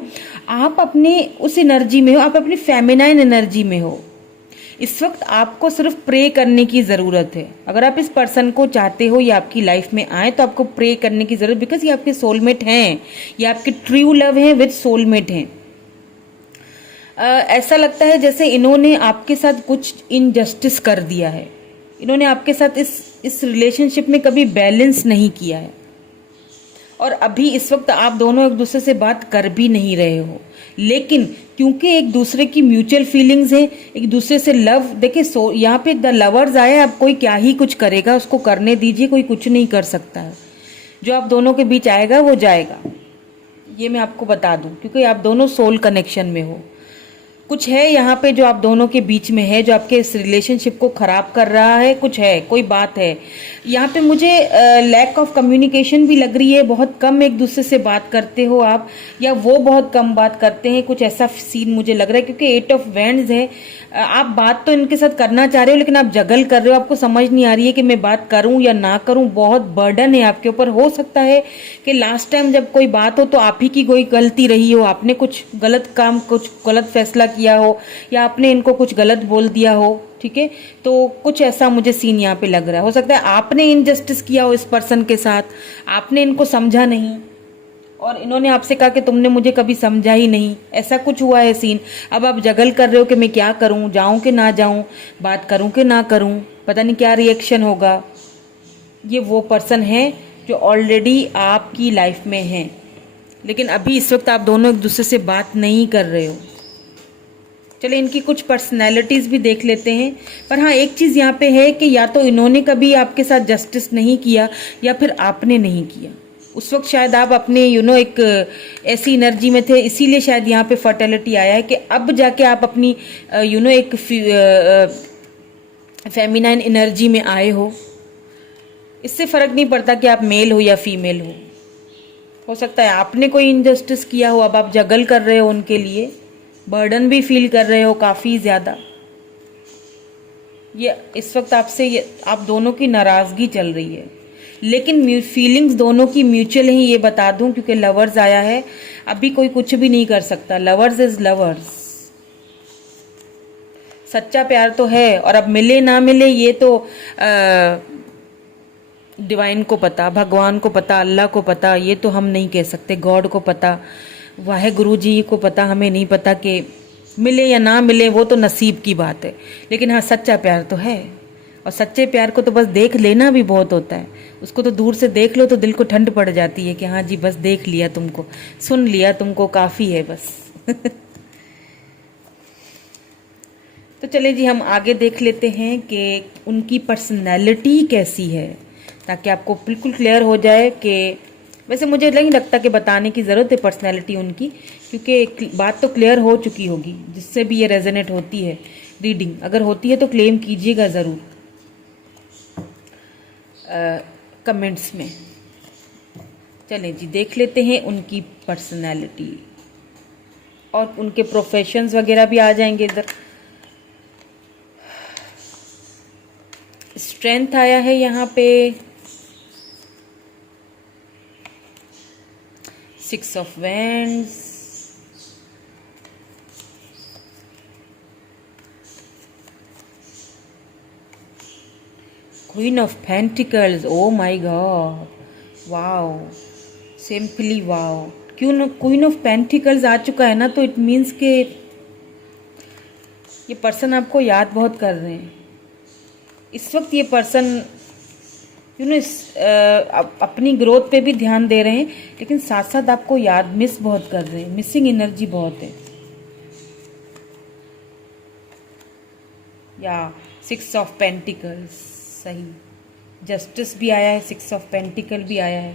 आप अपने उस एनर्जी में हो, आप अपनी फेमिनाइन एनर्जी में हो। इस वक्त आपको सिर्फ प्रे करने की ज़रूरत है। अगर आप इस पर्सन को चाहते हो ये आपकी लाइफ में आए तो आपको प्रे करने की ज़रूरत, बिकॉज ये आपके सोलमेट हैं, ये आपके ट्रू लव हैं विद सोलमेट हैं। ऐसा लगता है जैसे इन्होंने आपके साथ कुछ इनजस्टिस कर दिया है, इन्होंने आपके साथ इस रिलेशनशिप में कभी बैलेंस नहीं किया है, और अभी इस वक्त आप दोनों एक दूसरे से बात कर भी नहीं रहे हो। लेकिन क्योंकि एक दूसरे की म्यूचुअल फीलिंग्स हैं, एक दूसरे से लव, देखिए यहाँ पे द लवर्स आया, अब कोई क्या ही कुछ करेगा, उसको करने दीजिए, कोई कुछ नहीं कर सकता है। जो आप दोनों के बीच आएगा वो जाएगा, ये मैं आपको बता दूं, क्योंकि आप दोनों सोल कनेक्शन में हो। कुछ है यहाँ पे जो आप दोनों के बीच में है, जो आपके इस रिलेशनशिप को खराब कर रहा है, कुछ है, कोई बात है यहाँ पे। मुझे लैक ऑफ कम्युनिकेशन भी लग रही है, बहुत कम एक दूसरे से बात करते हो आप, या वो बहुत कम बात करते हैं, कुछ ऐसा सीन मुझे लग रहा है, क्योंकि 8 ऑफ वैंड्स है। आप बात तो इनके साथ करना चाह रहे हो, लेकिन आप जगल कर रहे हो, आपको समझ नहीं आ रही है कि मैं बात करूं या ना करूं, बहुत बर्डन है आपके ऊपर। हो सकता है कि लास्ट टाइम जब कोई बात हो तो आप ही की कोई गलती रही हो, आपने कुछ गलत काम, कुछ गलत फैसला किया हो, या आपने इनको कुछ गलत बोल दिया हो, ठीक है। तो कुछ ऐसा मुझे सीन यहाँ पे लग रहा है। हो सकता है आपने इनजस्टिस किया हो इस पर्सन के साथ, आपने इनको समझा नहीं और इन्होंने आपसे कहा कि तुमने मुझे कभी समझा ही नहीं, ऐसा कुछ हुआ है सीन। अब आप जगल कर रहे हो कि मैं क्या करूं, जाऊं कि ना जाऊं, बात करूं कि ना करूं, पता नहीं क्या रिएक्शन होगा। ये वो पर्सन है जो ऑलरेडी आपकी लाइफ में है, लेकिन अभी इस वक्त आप दोनों एक दूसरे से बात नहीं कर रहे हो। चलिए इनकी कुछ पर्सनैलिटीज़ भी देख लेते हैं। पर हाँ, एक चीज़ यहाँ पे है कि या तो इन्होंने कभी आपके साथ जस्टिस नहीं किया या फिर आपने नहीं किया। उस वक्त शायद आप अपने एक ऐसी एनर्जी में थे, इसीलिए शायद यहाँ पे फर्टिलिटी आया है कि अब जाके आप अपनी एक फेमिनाइन एनर्जी में आए हो। इससे फ़र्क नहीं पड़ता कि आप मेल हो या फीमेल हो सकता है आपने कोई इनजस्टिस किया हो, अब आप जगल कर रहे हो उनके लिए, बर्डन भी फील कर रहे हो काफ़ी ज़्यादा। ये इस वक्त आपसे आप दोनों की नाराज़गी चल रही है, लेकिन फीलिंग्स दोनों की म्यूचुअल ही, ये बता दूं, क्योंकि लवर्स आया है। अभी कोई कुछ भी नहीं कर सकता, लवर्स इज लवर्स। सच्चा प्यार तो है, और अब मिले ना मिले ये तो डिवाइन को पता, भगवान को पता, अल्लाह को पता, ये तो हम नहीं कह सकते, गॉड को पता, वाहे गुरु जी को पता, हमें नहीं पता कि मिले या ना मिले, वो तो नसीब की बात है। लेकिन हाँ, सच्चा प्यार तो है, और सच्चे प्यार को तो बस देख लेना भी बहुत होता है। उसको तो दूर से देख लो तो दिल को ठंड पड़ जाती है कि हाँ जी, बस देख लिया तुमको, सुन लिया तुमको, काफ़ी है बस। तो चले जी, हम आगे देख लेते हैं कि उनकी पर्सनैलिटी कैसी है, ताकि आपको बिल्कुल क्लियर हो जाए कि वैसे मुझे नहीं लगता कि बताने की ज़रूरत है पर्सनैलिटी उनकी, क्योंकि बात तो क्लियर हो चुकी होगी। जिससे भी ये रेजोनेट होती है रीडिंग, अगर होती है तो क्लेम कीजिएगा ज़रूर कमेंट्स में। चलें जी, देख लेते हैं उनकी पर्सनैलिटी, और उनके प्रोफेशंस वगैरह भी आ जाएंगे इधर। स्ट्रेंथ आया है यहाँ पे, 6 of wands, queen of pentacles. Oh my god, wow, simply wow, queen of pentacles आ चुका है ना, तो इट मीन्स के ये पर्सन आपको याद बहुत कर रहे हैं इस वक्त। ये पर्सन अपनी ग्रोथ पे भी ध्यान दे रहे हैं, लेकिन साथ साथ आपको याद मिस बहुत कर रहे हैं, मिसिंग एनर्जी बहुत है। या 6 ऑफ पेंटिकल्स, सही, जस्टिस भी आया है, 6 ऑफ पेंटिकल भी आया है।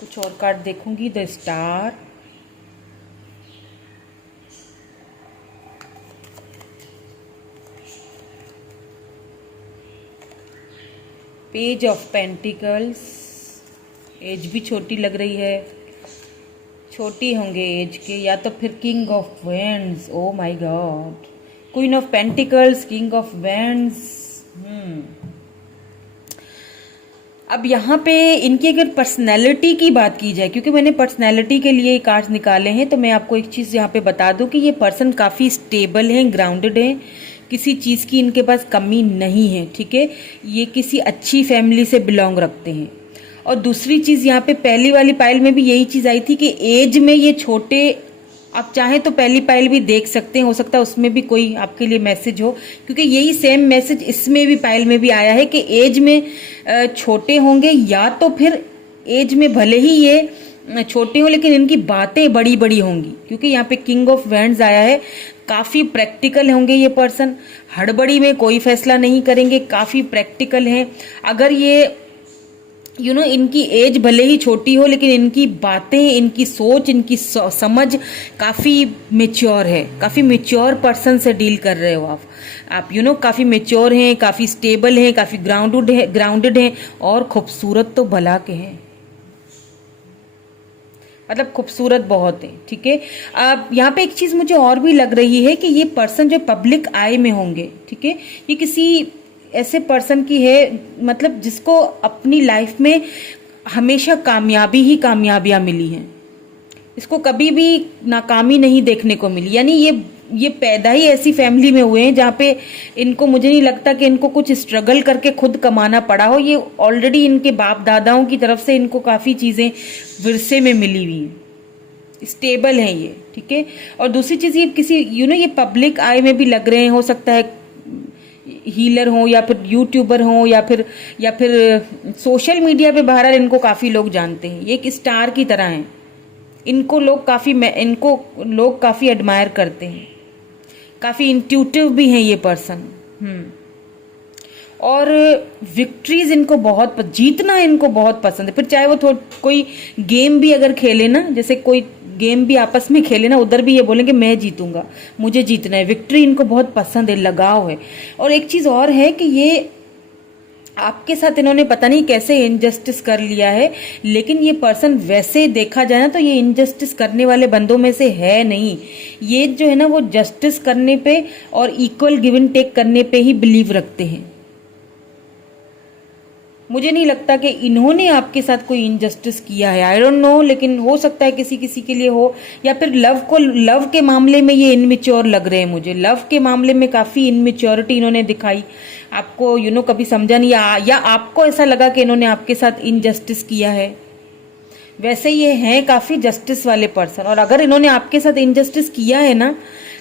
कुछ और कार्ड देखूंगी, the star, page of pentacles, age भी छोटी लग रही है, छोटी होंगे एज के, या तो फिर king of vends, O my God, queen of pentacles, king of vends. अब यहाँ पे इनकी अगर पर्सनैलिटी की बात की जाए, क्योंकि मैंने पर्सनैलिटी के लिए कार्ड्स निकाले हैं, तो मैं आपको एक चीज़ यहाँ पे बता दूं कि ये पर्सन काफ़ी स्टेबल हैं, ग्राउंडेड हैं, किसी चीज़ की इनके पास कमी नहीं है, ठीक है। ये किसी अच्छी फैमिली से बिलोंग रखते हैं। और दूसरी चीज़ यहाँ पे पहली वाली पाइल में भी यही चीज़ आई थी कि एज में ये छोटे, आप चाहें तो पहली पाइल भी देख सकते हैं, हो सकता है उसमें भी कोई आपके लिए मैसेज हो, क्योंकि यही सेम मैसेज इसमें भी पाइल में भी आया है कि एज में छोटे होंगे, या तो फिर एज में भले ही ये छोटे हों लेकिन इनकी बातें बड़ी बड़ी होंगी, क्योंकि यहाँ पे किंग ऑफ वैंड्स आया है। काफ़ी प्रैक्टिकल होंगे ये पर्सन, हड़बड़ी में कोई फैसला नहीं करेंगे, काफ़ी प्रैक्टिकल हैं। अगर ये इनकी एज भले ही छोटी हो, लेकिन इनकी बातें, इनकी सोच, इनकी समझ काफ़ी मेच्योर है, काफ़ी मेच्योर पर्सन से डील कर रहे हो आप काफ़ी मेच्योर हैं, काफ़ी स्टेबल हैं, काफ़ी ग्राउंडेड हैं, और खूबसूरत तो भला के हैं, मतलब खूबसूरत बहुत है, ठीक है। अब यहाँ पे एक चीज़ मुझे और भी लग रही है कि ये पर्सन जो पब्लिक आई में होंगे, ठीक है, ये किसी ऐसे पर्सन की है, मतलब जिसको अपनी लाइफ में हमेशा कामयाबी ही कामयाबियाँ मिली हैं, इसको कभी भी नाकामी नहीं देखने को मिली। यानी ये पैदा ही ऐसी फैमिली में हुए हैं जहाँ पे इनको, मुझे नहीं लगता कि इनको कुछ स्ट्रगल करके खुद कमाना पड़ा हो। ये ऑलरेडी इनके बाप दादाओं की तरफ से इनको काफ़ी चीज़ें विरसे में मिली हुई हैं, स्टेबल हैं ये, ठीक है। और दूसरी चीज़, ये किसी ये पब्लिक आई में भी लग रहे हैं, हो सकता है हीलर हो, या फिर यूट्यूबर हो, या फिर सोशल मीडिया पे बहरहाल इनको काफ़ी लोग जानते हैं। ये एक स्टार की तरह हैं, इनको लोग काफ़ी एडमायर करते हैं, काफ़ी इंट्यूटिव भी हैं ये पर्सन। और विक्ट्रीज इनको जीतना इनको बहुत पसंद है। फिर चाहे वो कोई गेम भी अगर खेले ना, जैसे कोई गेम भी आपस में खेले ना, उधर भी ये बोलेंगे मैं जीतूंगा, मुझे जीतना है। विक्ट्री इनको बहुत पसंद है, लगाव है। और एक चीज़ और है कि ये आपके साथ इन्होंने पता नहीं कैसे इनजस्टिस कर लिया है, लेकिन ये पर्सन वैसे देखा जाए ना तो ये इनजस्टिस करने वाले बंदों में से है नहीं। ये जो है ना वो जस्टिस करने पे और इक्वल गिव एंड टेक करने पे ही बिलीव रखते हैं। मुझे नहीं लगता कि इन्होंने आपके साथ कोई इनजस्टिस किया है, आई डोंट नो, लेकिन हो सकता है किसी किसी के लिए हो। या फिर लव के मामले में ये इनमेच्योर लग रहे हैं मुझे। लव के मामले में काफ़ी इनमेच्योरिटी इन्होंने दिखाई आपको, कभी समझा नहीं, या आपको ऐसा लगा कि इन्होंने आपके साथ इनजस्टिस किया है। वैसे ये हैं काफ़ी जस्टिस वाले पर्सन, और अगर इन्होंने आपके साथ इनजस्टिस किया है ना,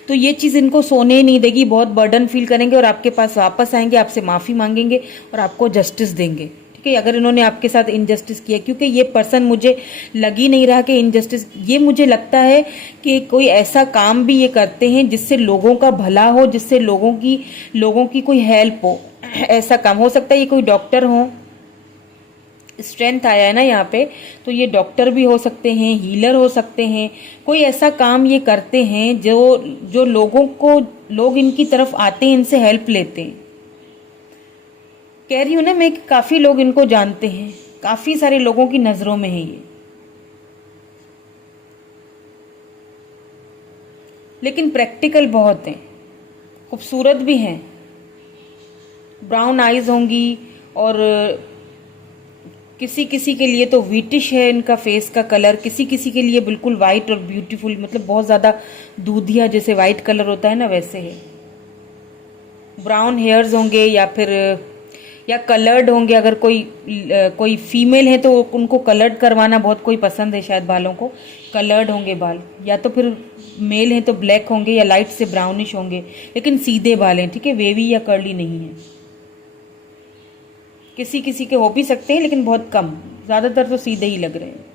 तो ये चीज़ इनको सोने नहीं देगी, बहुत बर्डन फील करेंगे और आपके पास वापस आएंगे, आपसे माफ़ी मांगेंगे और आपको जस्टिस देंगे, ठीक है। अगर इन्होंने आपके साथ इनजस्टिस किया, क्योंकि ये पर्सन मुझे लग ही नहीं रहा कि इनजस्टिस, ये मुझे लगता है कि कोई ऐसा काम भी ये करते हैं जिससे लोगों का भला हो, जिससे लोगों की कोई हेल्प हो। ऐसा काम हो सकता है ये कोई डॉक्टर हो, स्ट्रेंथ आया है ना यहाँ पे, तो ये डॉक्टर भी हो सकते हैं, हीलर हो सकते हैं। कोई ऐसा काम ये करते हैं जो लोग इनकी तरफ आते हैं, इनसे हेल्प लेते हैं। कह रही हूँ ना मैं कि काफ़ी लोग इनको जानते हैं, काफ़ी सारे लोगों की नज़रों में है ये। लेकिन प्रैक्टिकल बहुत हैं, खूबसूरत भी हैं, ब्राउन आइज होंगी, और किसी किसी के लिए तो व्हीटिश है इनका फेस का कलर, किसी किसी के लिए बिल्कुल वाइट और ब्यूटीफुल, मतलब बहुत ज़्यादा दूधिया जैसे वाइट कलर होता है ना, वैसे है। ब्राउन हेयर्स होंगे, या फिर या कलर्ड होंगे। अगर कोई फीमेल है तो उनको कलर्ड करवाना बहुत कोई पसंद है शायद, बालों को कलर्ड होंगे बाल। या तो फिर मेल हैं तो ब्लैक होंगे या लाइट से ब्राउनिश होंगे, लेकिन सीधे बाल हैं, ठीक है, वेवी या कर्ली नहीं है। किसी किसी के हो भी सकते हैं लेकिन बहुत कम, ज़्यादातर तो सीधे ही लग रहे हैं।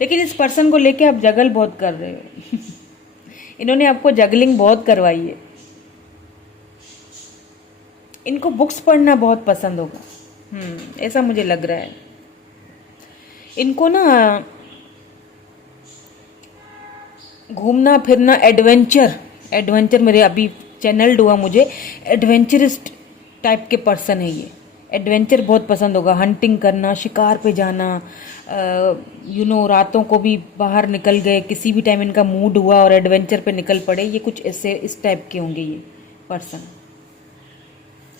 लेकिन इस पर्सन को लेके आप जगल बहुत कर रहे हो इन्होंने आपको जगलिंग बहुत करवाई है। इनको बुक्स पढ़ना बहुत पसंद होगा, ऐसा मुझे लग रहा है। इनको ना घूमना फिरना, एडवेंचर मेरे अभी चैनल्ड हुआ मुझे, एडवेंचरिस्ट टाइप के पर्सन है ये। एडवेंचर बहुत पसंद होगा, हंटिंग करना, शिकार पे जाना, रातों को भी बाहर निकल गए, किसी भी टाइम इनका मूड हुआ और एडवेंचर पे निकल पड़े, ये कुछ ऐसे इस टाइप के होंगे ये पर्सन।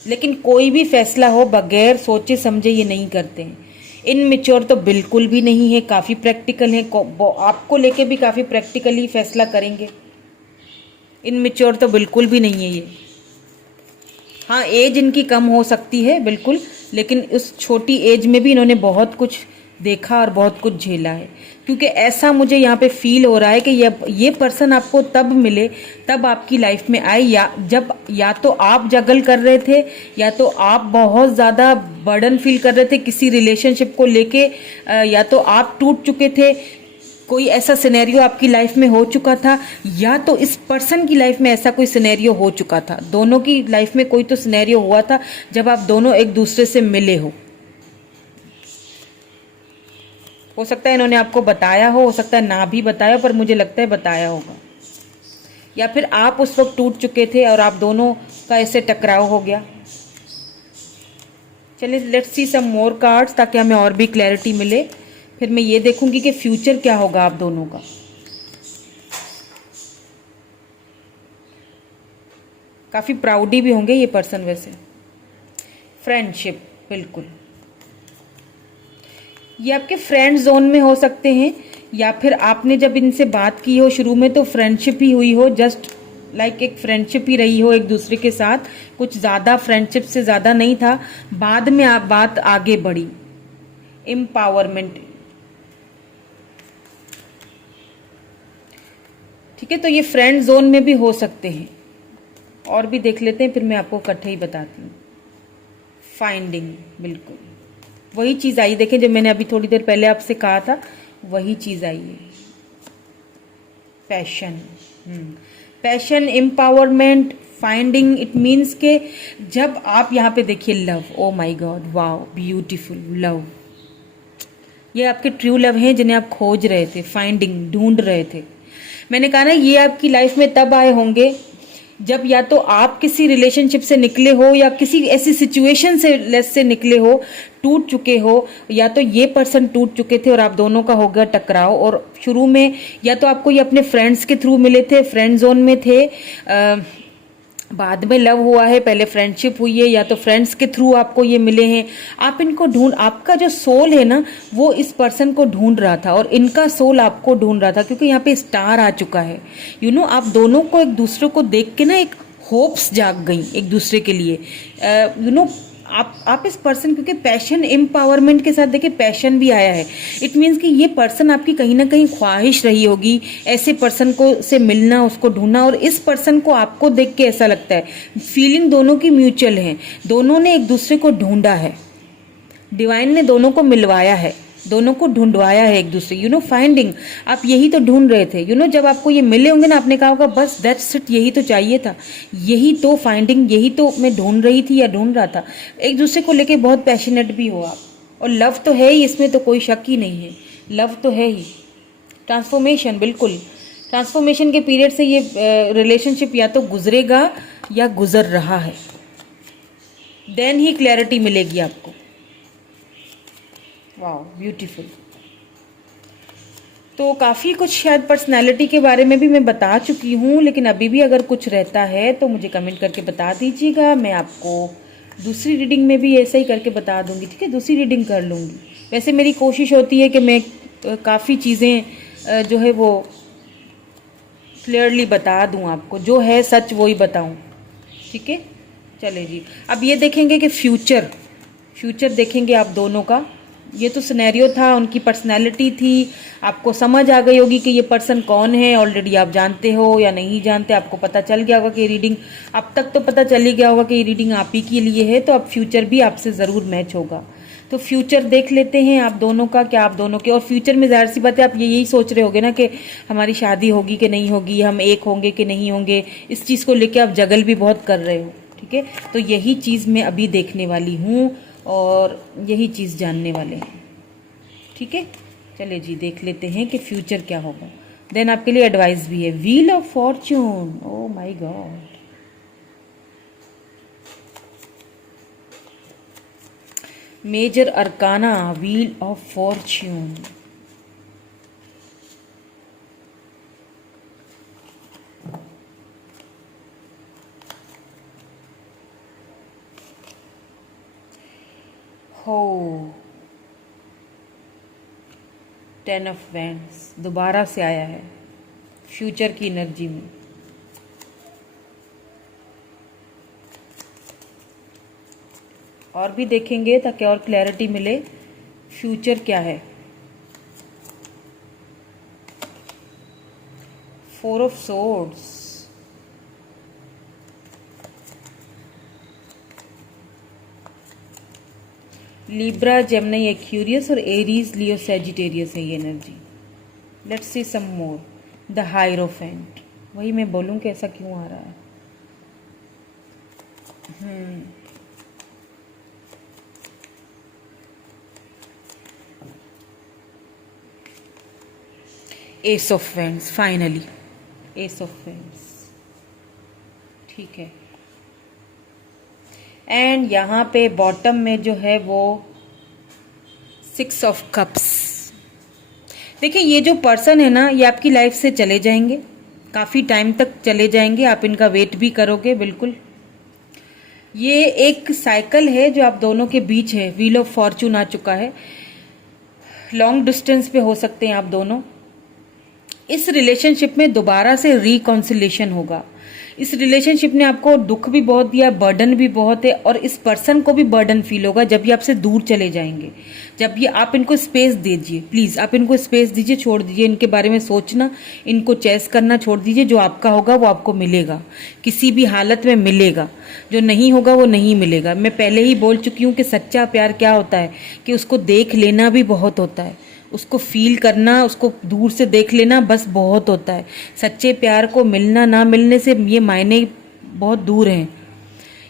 लेकिन कोई भी फैसला हो बगैर सोचे समझे ये नहीं करते हैं। इनमेच्योर तो बिल्कुल भी नहीं है, काफ़ी प्रैक्टिकल है, आपको लेके भी काफ़ी प्रैक्टिकली फैसला करेंगे। इनमेच्योर तो बिल्कुल भी नहीं है ये। हाँ, एज इनकी कम हो सकती है बिल्कुल, लेकिन उस छोटी एज में भी इन्होंने बहुत कुछ देखा और बहुत कुछ झेला है। क्योंकि ऐसा मुझे यहाँ पे फील हो रहा है कि ये पर्सन आपको तब मिले, तब आपकी लाइफ में आए या तो आप जगल कर रहे थे, या तो आप बहुत ज़्यादा बर्डन फील कर रहे थे किसी रिलेशनशिप को लेके, या तो आप टूट चुके थे, कोई ऐसा सिनेरियो आपकी लाइफ में हो चुका था, या तो इस पर्सन की लाइफ में ऐसा कोई सिनेरियो हो चुका था। दोनों की लाइफ में कोई तो सिनेरियो हुआ था जब आप दोनों एक दूसरे से मिले हो सकता है इन्होंने आपको बताया हो सकता है ना भी बताया, पर मुझे लगता है बताया होगा। या फिर आप उस वक्त टूट चुके थे और आप दोनों का ऐसे टकराव हो गया। चलिए let's see some more cards ताकि हमें और भी क्लैरिटी मिले। फिर मैं ये देखूंगी कि फ्यूचर क्या होगा आप दोनों का। काफ़ी प्राउडी भी होंगे ये पर्सन वैसे। फ्रेंडशिप, बिल्कुल ये आपके फ्रेंड जोन में हो सकते हैं, या फिर आपने जब इनसे बात की हो शुरू में तो फ्रेंडशिप ही हुई हो, जस्ट लाइक एक फ्रेंडशिप ही रही हो एक दूसरे के साथ, कुछ ज़्यादा फ्रेंडशिप से ज़्यादा नहीं था। बाद में आप बात आगे बढ़ी, एम्पावरमेंट, ठीक है। तो ये फ्रेंड जोन में भी हो सकते हैं। और भी देख लेते हैं, फिर मैं आपको इकट्ठे ही बताती हूँ। फाइंडिंग, बिल्कुल वही चीज़ आई, देखें जो मैंने अभी थोड़ी देर पहले आपसे कहा था, वही चीज़ आई है। Passion, passion, empowerment, finding, it means के जब आप यहाँ पे देखिए love, O my god, wow beautiful love, ये आपके ट्रू लव हैं जिन्हें आप खोज रहे थे, फाइंडिंग, ढूंढ रहे थे। मैंने कहा ना ये आपकी लाइफ में तब आए होंगे जब या तो आप किसी रिलेशनशिप से निकले हो या किसी ऐसी सिचुएशन से निकले हो, टूट चुके हो, या तो ये पर्सन टूट चुके थे और आप दोनों का हो गया टकराव। और शुरू में या तो आपको ये अपने फ्रेंड्स के थ्रू मिले थे, फ्रेंड जोन में थे, बाद में लव हुआ है, पहले फ्रेंडशिप हुई है, या तो फ्रेंड्स के थ्रू आपको ये मिले हैं। आप इनको आपका जो सोल है ना वो इस पर्सन को ढूंढ रहा था और इनका सोल आपको ढूंढ रहा था, क्योंकि यहाँ पे स्टार आ चुका है। आप दोनों को एक दूसरे को देख के ना एक होप्स जाग गई एक दूसरे के लिए। आप इस पर्सन, क्योंकि पैशन एम्पावरमेंट के साथ देखिए पैशन भी आया है, इट मीन्स कि ये पर्सन आपकी कहीं ना कहीं ख्वाहिश रही होगी ऐसे पर्सन को से मिलना, उसको ढूंढना, और इस पर्सन को आपको देख के ऐसा लगता है, फीलिंग दोनों की म्यूचुअल है, दोनों ने एक दूसरे को ढूंढा है, डिवाइन ने दोनों को मिलवाया है, दोनों को ढूंढवाया है एक दूसरे। फाइंडिंग, आप यही तो ढूंढ रहे थे। जब आपको ये मिले होंगे ना, आपने कहा होगा बस दैट्स इट, यही तो चाहिए था, यही तो फाइंडिंग, यही तो मैं ढूंढ रही थी या ढूंढ रहा था। एक दूसरे को लेके बहुत पैशनेट भी हो आप, और लव तो है ही, इसमें तो कोई शक ही नहीं है, लव तो है ही। ट्रांसफॉर्मेशन, बिल्कुल ट्रांसफॉर्मेशन के पीरियड से ये रिलेशनशिप या तो गुजरेगा या गुजर रहा है, देन ही क्लैरिटी मिलेगी आपको। वाह ब्यूटीफुल। तो काफ़ी कुछ शायद पर्सनालिटी के बारे में भी मैं बता चुकी हूँ, लेकिन अभी भी अगर कुछ रहता है तो मुझे कमेंट करके बता दीजिएगा। मैं आपको दूसरी रीडिंग में भी ऐसा ही करके बता दूँगी, ठीक है, दूसरी रीडिंग कर लूँगी। वैसे मेरी कोशिश होती है कि मैं काफ़ी चीज़ें जो है वो क्लियरली बता दूँ आपको, जो है सच वो ही बताऊँ, ठीक है। चले जी, अब ये देखेंगे कि फ्यूचर देखेंगे आप दोनों का। ये तो सिनेरियो था, उनकी पर्सनैलिटी थी, आपको समझ आ गई होगी कि ये पर्सन कौन है। ऑलरेडी आप जानते हो या नहीं जानते, आपको पता चल गया होगा कि ये रीडिंग, अब तक तो पता चल ही गया होगा कि ये रीडिंग आप ही के लिए है, तो अब फ्यूचर भी आपसे ज़रूर मैच होगा। तो फ्यूचर देख लेते हैं आप दोनों का, क्या आप दोनों के। और फ्यूचर में जाहिर सी बात है आप यही सोच रहे होगे ना कि हमारी शादी होगी कि नहीं होगी, हम एक होंगे कि नहीं होंगे, इस चीज़ को लेकर आप जगल भी बहुत कर रहे हो। ठीक है, तो यही चीज़ मैं अभी देखने वाली हूँ और यही चीज़ जानने वाले हैं। ठीक है, चलिए जी देख लेते हैं कि फ्यूचर क्या होगा। देन आपके लिए एडवाइस भी है, wheel of fortune. Oh my god, major arcana, wheel of fortune. हो 10 ऑफ वैंड्स दोबारा से आया है फ्यूचर की एनर्जी में। और भी देखेंगे ताकि और क्लैरिटी मिले फ्यूचर क्या है। 4 of swords, Libra, Gemini, Aquarius और एरीज, लियो, सैजिटेरियस है ये energy. Let's see some more. The hierophant, वही मैं बोलूँ कि ऐसा क्यों आ रहा है। Ace of wands, finally ace of wands. ठीक है, एंड यहाँ पे बॉटम में जो है वो 6 ऑफ कप्स। देखिए ये जो पर्सन है ना, ये आपकी लाइफ से चले जाएंगे, काफ़ी टाइम तक चले जाएंगे, आप इनका वेट भी करोगे बिल्कुल। ये एक साइकिल है जो आप दोनों के बीच है। व्हील ऑफ फॉर्चून आ चुका है, लॉन्ग डिस्टेंस पे हो सकते हैं आप दोनों। इस रिलेशनशिप में दोबारा से रिकॉन्सिलेशन होगा। इस रिलेशनशिप ने आपको दुख भी बहुत दिया, बर्डन भी बहुत है, और इस पर्सन को भी बर्डन फील होगा जब ये आपसे दूर चले जाएंगे। जब ये, आप इनको स्पेस दीजिए प्लीज़, आप इनको स्पेस दीजिए, छोड़ दीजिए इनके बारे में सोचना, इनको चेस करना छोड़ दीजिए। जो आपका होगा वो आपको मिलेगा, किसी भी हालत में मिलेगा। जो नहीं होगा वो नहीं मिलेगा। मैं पहले ही बोल चुकी हूँ कि सच्चा प्यार क्या होता है, कि उसको देख लेना भी बहुत होता है, उसको फील करना, उसको दूर से देख लेना बस बहुत होता है। सच्चे प्यार को मिलना ना मिलने से ये मायने बहुत दूर हैं।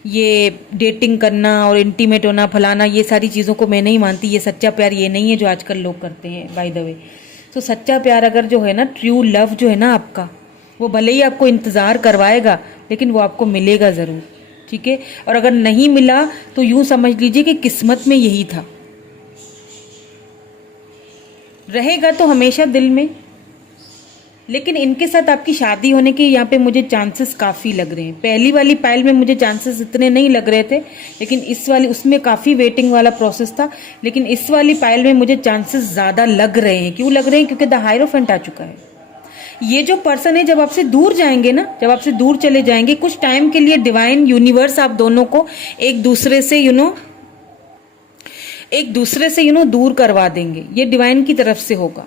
ये डेटिंग करना और इंटीमेट होना, फलाना, ये सारी चीज़ों को मैं नहीं मानती। ये सच्चा प्यार ये नहीं है जो आजकल लोग करते हैं, बाय द वे। तो सच्चा प्यार अगर जो है ना, ट्रू लव जो है ना आपका, वो भले ही आपको इंतज़ार करवाएगा लेकिन वो आपको मिलेगा ज़रूर। ठीक है, और अगर नहीं मिला तो यूँ समझ लीजिए कि किस्मत में यही था। रहेगा तो हमेशा दिल में, लेकिन इनके साथ आपकी शादी होने के यहाँ पे मुझे चांसेस काफ़ी लग रहे हैं। पहली वाली पाइल में मुझे चांसेस इतने नहीं लग रहे थे, लेकिन इस वाली, उसमें काफ़ी वेटिंग वाला प्रोसेस था, लेकिन इस वाली पाइल में मुझे चांसेस ज़्यादा लग रहे हैं। क्यों लग रहे हैं? क्योंकि द हायरोफेंट आ चुका है। ये जो पर्सन है जब आपसे दूर जाएंगे ना, जब आपसे दूर चले जाएंगे कुछ टाइम के लिए, डिवाइन यूनिवर्स आप दोनों को एक दूसरे से दूर करवा देंगे। ये डिवाइन की तरफ से होगा।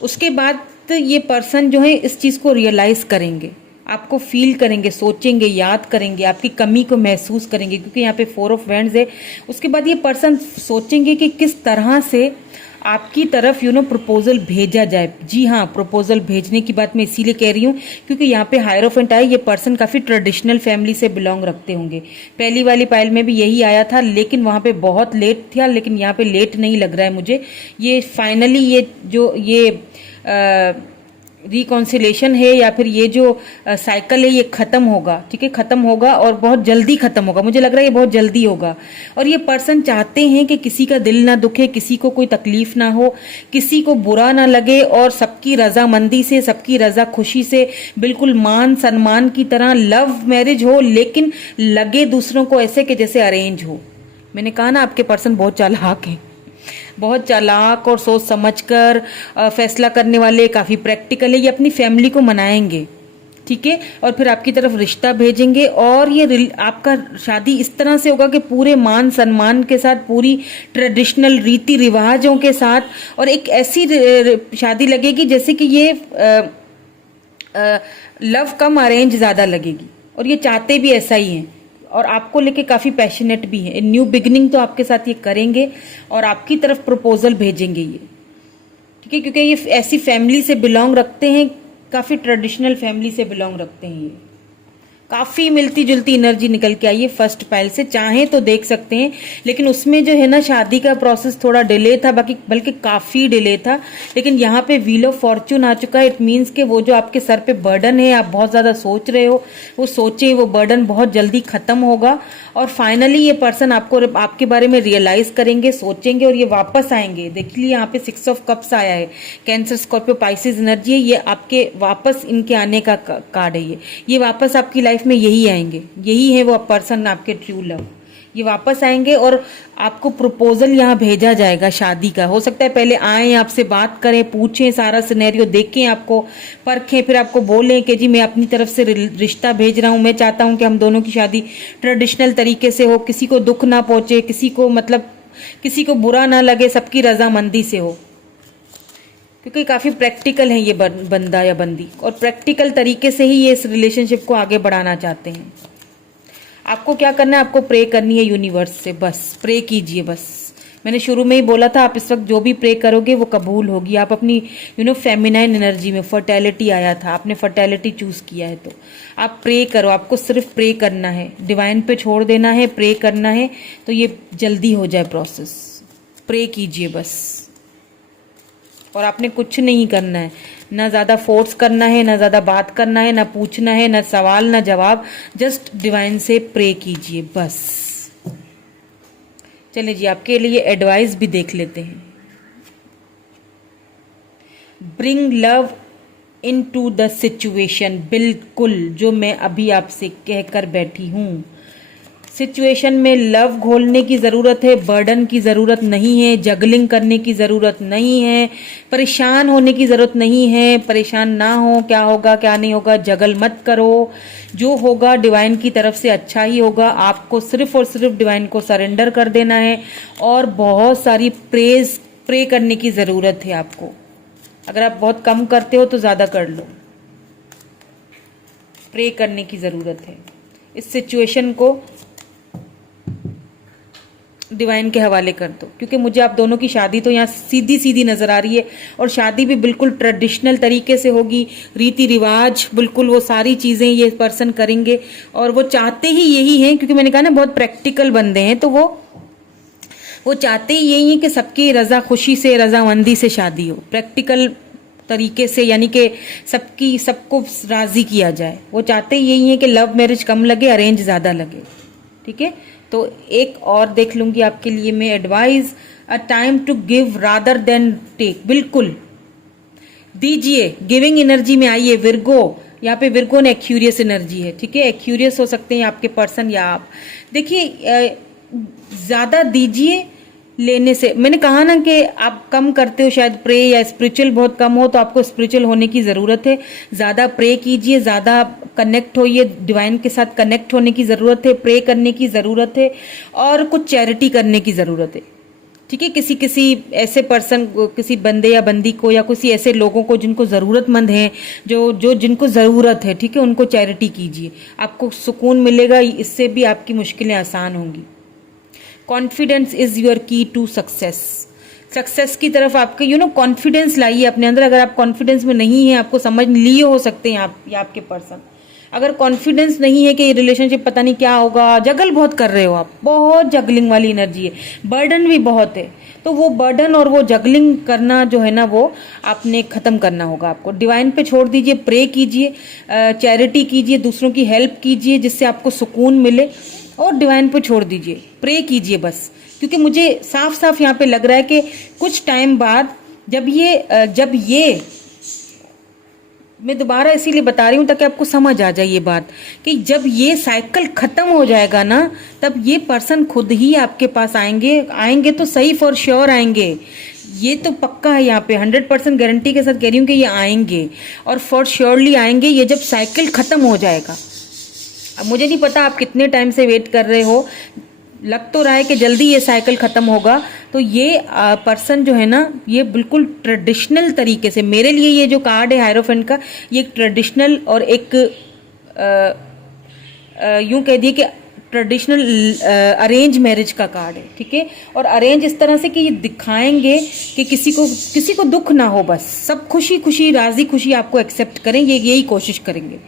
उसके बाद ये पर्सन जो है इस चीज़ को रियलाइज़ करेंगे, आपको फील करेंगे, सोचेंगे, याद करेंगे, आपकी कमी को महसूस करेंगे, क्योंकि यहाँ पे 4 ऑफ वैंड्स है। उसके बाद ये पर्सन सोचेंगे कि किस तरह से आपकी तरफ प्रपोजल भेजा जाए। जी हाँ, प्रपोजल भेजने की बात मैं इसीलिए कह रही हूँ क्योंकि यहाँ पे हायरोफेंट आया, ये पर्सन काफ़ी ट्रेडिशनल फैमिली से बिलोंग रखते होंगे। पहली वाली पाइल में भी यही आया था, लेकिन वहाँ पे बहुत लेट था, लेकिन यहाँ पे लेट नहीं लग रहा है मुझे। ये फाइनली ये रिकॉन्सिलेशन है या फिर ये जो साइकिल है ये ख़त्म होगा। ठीक है, ख़त्म होगा और बहुत जल्दी ख़त्म होगा। मुझे लग रहा है ये बहुत जल्दी होगा। और ये पर्सन चाहते हैं कि किसी का दिल ना दुखे, किसी को कोई तकलीफ ना हो, किसी को बुरा ना लगे, और सबकी रजामंदी से, सबकी रजा खुशी से, बिल्कुल मान सम्मान की तरह लव मैरिज हो, लेकिन लगे दूसरों को ऐसे कि जैसे अरेंज हो। मैंने कहा ना आपके पर्सन बहुत चालाक है, बहुत चालाक और सोच समझकर फैसला करने वाले, काफ़ी प्रैक्टिकल है। ये अपनी फैमिली को मनाएंगे। ठीक है, और फिर आपकी तरफ रिश्ता भेजेंगे। और ये आपका शादी इस तरह से होगा कि पूरे मान सम्मान के साथ, पूरी ट्रेडिशनल रीति रिवाजों के साथ, और एक ऐसी शादी लगेगी जैसे कि ये लव कम अरेंज ज़्यादा लगेगी, और ये चाहते भी ऐसा ही हैं, और आपको लेके काफ़ी पैशनेट भी है। न्यू बिगनिंग तो आपके साथ ये करेंगे और आपकी तरफ प्रपोजल भेजेंगे ये, ठीक है, क्योंकि ये ऐसी फैमिली से बिलोंग रखते हैं, काफ़ी ट्रेडिशनल फैमिली से बिलोंग रखते हैं ये। काफ़ी मिलती जुलती एनर्जी निकल के आई है फर्स्ट पाइल से, चाहें तो देख सकते हैं। लेकिन उसमें जो है ना, शादी का प्रोसेस थोड़ा डिले था, बल्कि काफ़ी डिले था। लेकिन यहाँ पे व्हील ऑफ फॉर्च्यून आ चुका है। इट मीन्स कि वो जो आपके सर पे बर्डन है, आप बहुत ज़्यादा सोच रहे हो, वो सोचें, वो बर्डन बहुत जल्दी ख़त्म होगा, और फाइनली ये पर्सन आपके बारे में रियलाइज़ करेंगे, सोचेंगे, और ये वापस आएंगे। देखिए यहाँ पे 6 ऑफ कप्स आया है, कैंसर स्कॉर्पियो पाइसेस एनर्जी है, ये आपके वापस इनके आने का कार्ड है। ये वापस आपकी लाइफ में यही आएंगे, यही है वो पर्सन, आपके ट्रू लव। ये वापस आएंगे और आपको प्रपोजल यहाँ भेजा जाएगा शादी का। हो सकता है पहले आएँ, आपसे बात करें, पूछें, सारा सिनेरियो देखें, आपको परखें, फिर आपको बोलें कि जी मैं अपनी तरफ से रिश्ता भेज रहा हूँ, मैं चाहता हूँ कि हम दोनों की शादी ट्रेडिशनल तरीके से हो, किसी को दुख ना पहुँचे, किसी को बुरा ना लगे, सबकी रजामंदी से हो। क्योंकि काफ़ी प्रैक्टिकल है ये बंदा या बंदी, और प्रैक्टिकल तरीके से ही ये इस रिलेशनशिप को आगे बढ़ाना चाहते हैं। आपको क्या करना है, आपको प्रे करनी है यूनिवर्स से, बस प्रे कीजिए। बस मैंने शुरू में ही बोला था, आप इस वक्त जो भी प्रे करोगे वो कबूल होगी। आप अपनी फेमिनाइन एनर्जी में, फर्टेलिटी आया था, आपने फर्टेलिटी चूज़ किया है, तो आप प्रे करो। आपको सिर्फ प्रे करना है, डिवाइन पे छोड़ देना है, प्रे करना है, तो ये जल्दी हो जाए प्रोसेस। प्रे कीजिए बस, और आपने कुछ नहीं करना है, ना ज़्यादा फोर्स करना है, ना ज़्यादा बात करना है, ना पूछना है, ना सवाल ना जवाब, जस्ट डिवाइन से प्रे कीजिए बस। चलिए जी, आपके लिए एडवाइस भी देख लेते हैं। Bring love into the situation, बिल्कुल जो मैं अभी आपसे कहकर बैठी हूँ। सिचुएशन में लव घोलने की ज़रूरत है, बर्डन की ज़रूरत नहीं है, जगलिंग करने की ज़रूरत नहीं है, परेशान होने की ज़रूरत नहीं है। परेशान ना हो, क्या होगा क्या नहीं होगा, जगल मत करो। जो होगा डिवाइन की तरफ से अच्छा ही होगा। आपको सिर्फ और सिर्फ डिवाइन को सरेंडर कर देना है, और बहुत सारी प्रे करने की ज़रूरत है आपको। अगर आप बहुत कम करते हो तो ज़्यादा कर लो, प्रे करने की ज़रूरत है। इस सिचुएशन को डिवाइन के हवाले कर दो, क्योंकि मुझे आप दोनों की शादी तो यहाँ सीधी सीधी नज़र आ रही है, और शादी भी बिल्कुल ट्रेडिशनल तरीके से होगी, रीति रिवाज बिल्कुल, वो सारी चीज़ें ये पर्सन करेंगे, और वो चाहते ही यही हैं, क्योंकि मैंने कहा ना बहुत प्रैक्टिकल बंदे हैं, तो वो चाहते ही यही है कि सबकी रज़ा खुशी से, रजामंदी से शादी हो, प्रैक्टिकल तरीके से, यानी कि सबको राज़ी किया जाए। वो चाहते ही यही है कि लव मैरिज कम लगे, अरेंज ज़्यादा लगे, ठीक है। तो एक और देख लूंगी आपके लिए मैं advice, a time to give rather than take, बिल्कुल दीजिए, गिविंग एनर्जी में आइए। विर्गो, यहाँ पे विर्गो ने एक्यूरियस एनर्जी है, ठीक है, एक्यूरियस हो सकते हैं आपके पर्सन या आप। देखिए ज़्यादा दीजिए लेने से, मैंने कहा ना कि आप कम करते हो शायद प्रे, या स्पिरिचुअल बहुत कम हो, तो आपको स्पिरिचुअल होने की ज़रूरत है। ज़्यादा प्रे कीजिए, ज़्यादा कनेक्ट होइए, डिवाइन के साथ कनेक्ट होने की ज़रूरत है, प्रे करने की ज़रूरत है, और कुछ चैरिटी करने की ज़रूरत है, ठीक है। किसी ऐसे पर्सन, किसी बंदे या बंदी को, या किसी ऐसे लोगों को जिनको ज़रूरतमंद हैं, जो जिनको ज़रूरत है, ठीक है, उनको चैरिटी कीजिए, आपको सुकून मिलेगा, इससे भी आपकी मुश्किलें आसान होंगी। कॉन्फिडेंस इज योर की टू सक्सेस की तरफ आपके कॉन्फिडेंस लाइए अपने अंदर। अगर आप कॉन्फिडेंस में नहीं है, आपको समझ लिए हो सकते हैं आप या आपके पर्सन, अगर कॉन्फिडेंस नहीं है कि ये रिलेशनशिप पता नहीं क्या होगा, जगल बहुत कर रहे हो आप, बहुत जगलिंग वाली एनर्जी है, बर्डन भी बहुत है, तो वो बर्डन और वो जगलिंग करना जो है ना, वो आपने ख़त्म करना होगा। आपको डिवाइन पे छोड़ दीजिए, प्रे कीजिए, चैरिटी कीजिए, दूसरों की हेल्प कीजिए जिससे आपको सुकून मिले, और डिवाइन पे छोड़ दीजिए, प्रे कीजिए बस। क्योंकि मुझे साफ साफ यहाँ पे लग रहा है कि कुछ टाइम बाद जब ये मैं दोबारा इसीलिए बता रही हूँ ताकि आपको समझ आ जाए ये बात, कि जब ये साइकिल खत्म हो जाएगा ना, तब ये पर्सन खुद ही आपके पास आएंगे तो सही, फॉर श्योर आएंगे। ये तो पक्का है, यहाँ पे 100% गारंटी के साथ कह रही हूँ कि ये आएंगे, और फॉर श्योरली आएंगे ये जब साइकिल ख़त्म हो जाएगा। अब मुझे नहीं पता आप कितने टाइम से वेट कर रहे हो, लग तो रहा है कि जल्दी ये साइकिल ख़त्म होगा। तो ये पर्सन जो है ना, ये बिल्कुल ट्रेडिशनल तरीके से, मेरे लिए ये जो कार्ड है हायरोफेंट का, ये एक ट्रेडिशनल और एक यूं कह दिए कि ट्रेडिशनल अरेंज मैरिज का कार्ड है, ठीक है। और अरेंज इस तरह से कि ये दिखाएंगे कि किसी को दुख ना हो, बस सब खुशी खुशी राजी खुशी आपको एक्सेप्ट करें, ये यही कोशिश करेंगे।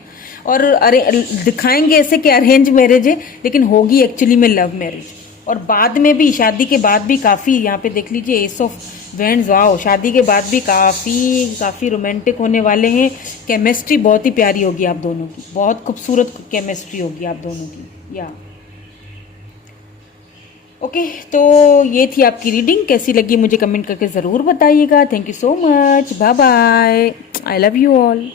और अरे दिखाएंगे ऐसे कि अरेंज मैरिज है, लेकिन होगी एक्चुअली में लव मैरिज। और बाद में भी, शादी के बाद भी काफ़ी, यहाँ पे देख लीजिए एस ऑफ वैंड्स, वाओ, शादी के बाद भी काफ़ी रोमांटिक होने वाले हैं। केमिस्ट्री बहुत ही प्यारी होगी आप दोनों की, बहुत खूबसूरत केमिस्ट्री होगी आप दोनों की, या ओके। तो ये थी आपकी रीडिंग, कैसी लगी मुझे कमेंट करके ज़रूर बताइएगा। Thank you so much, bye bye, I love you all.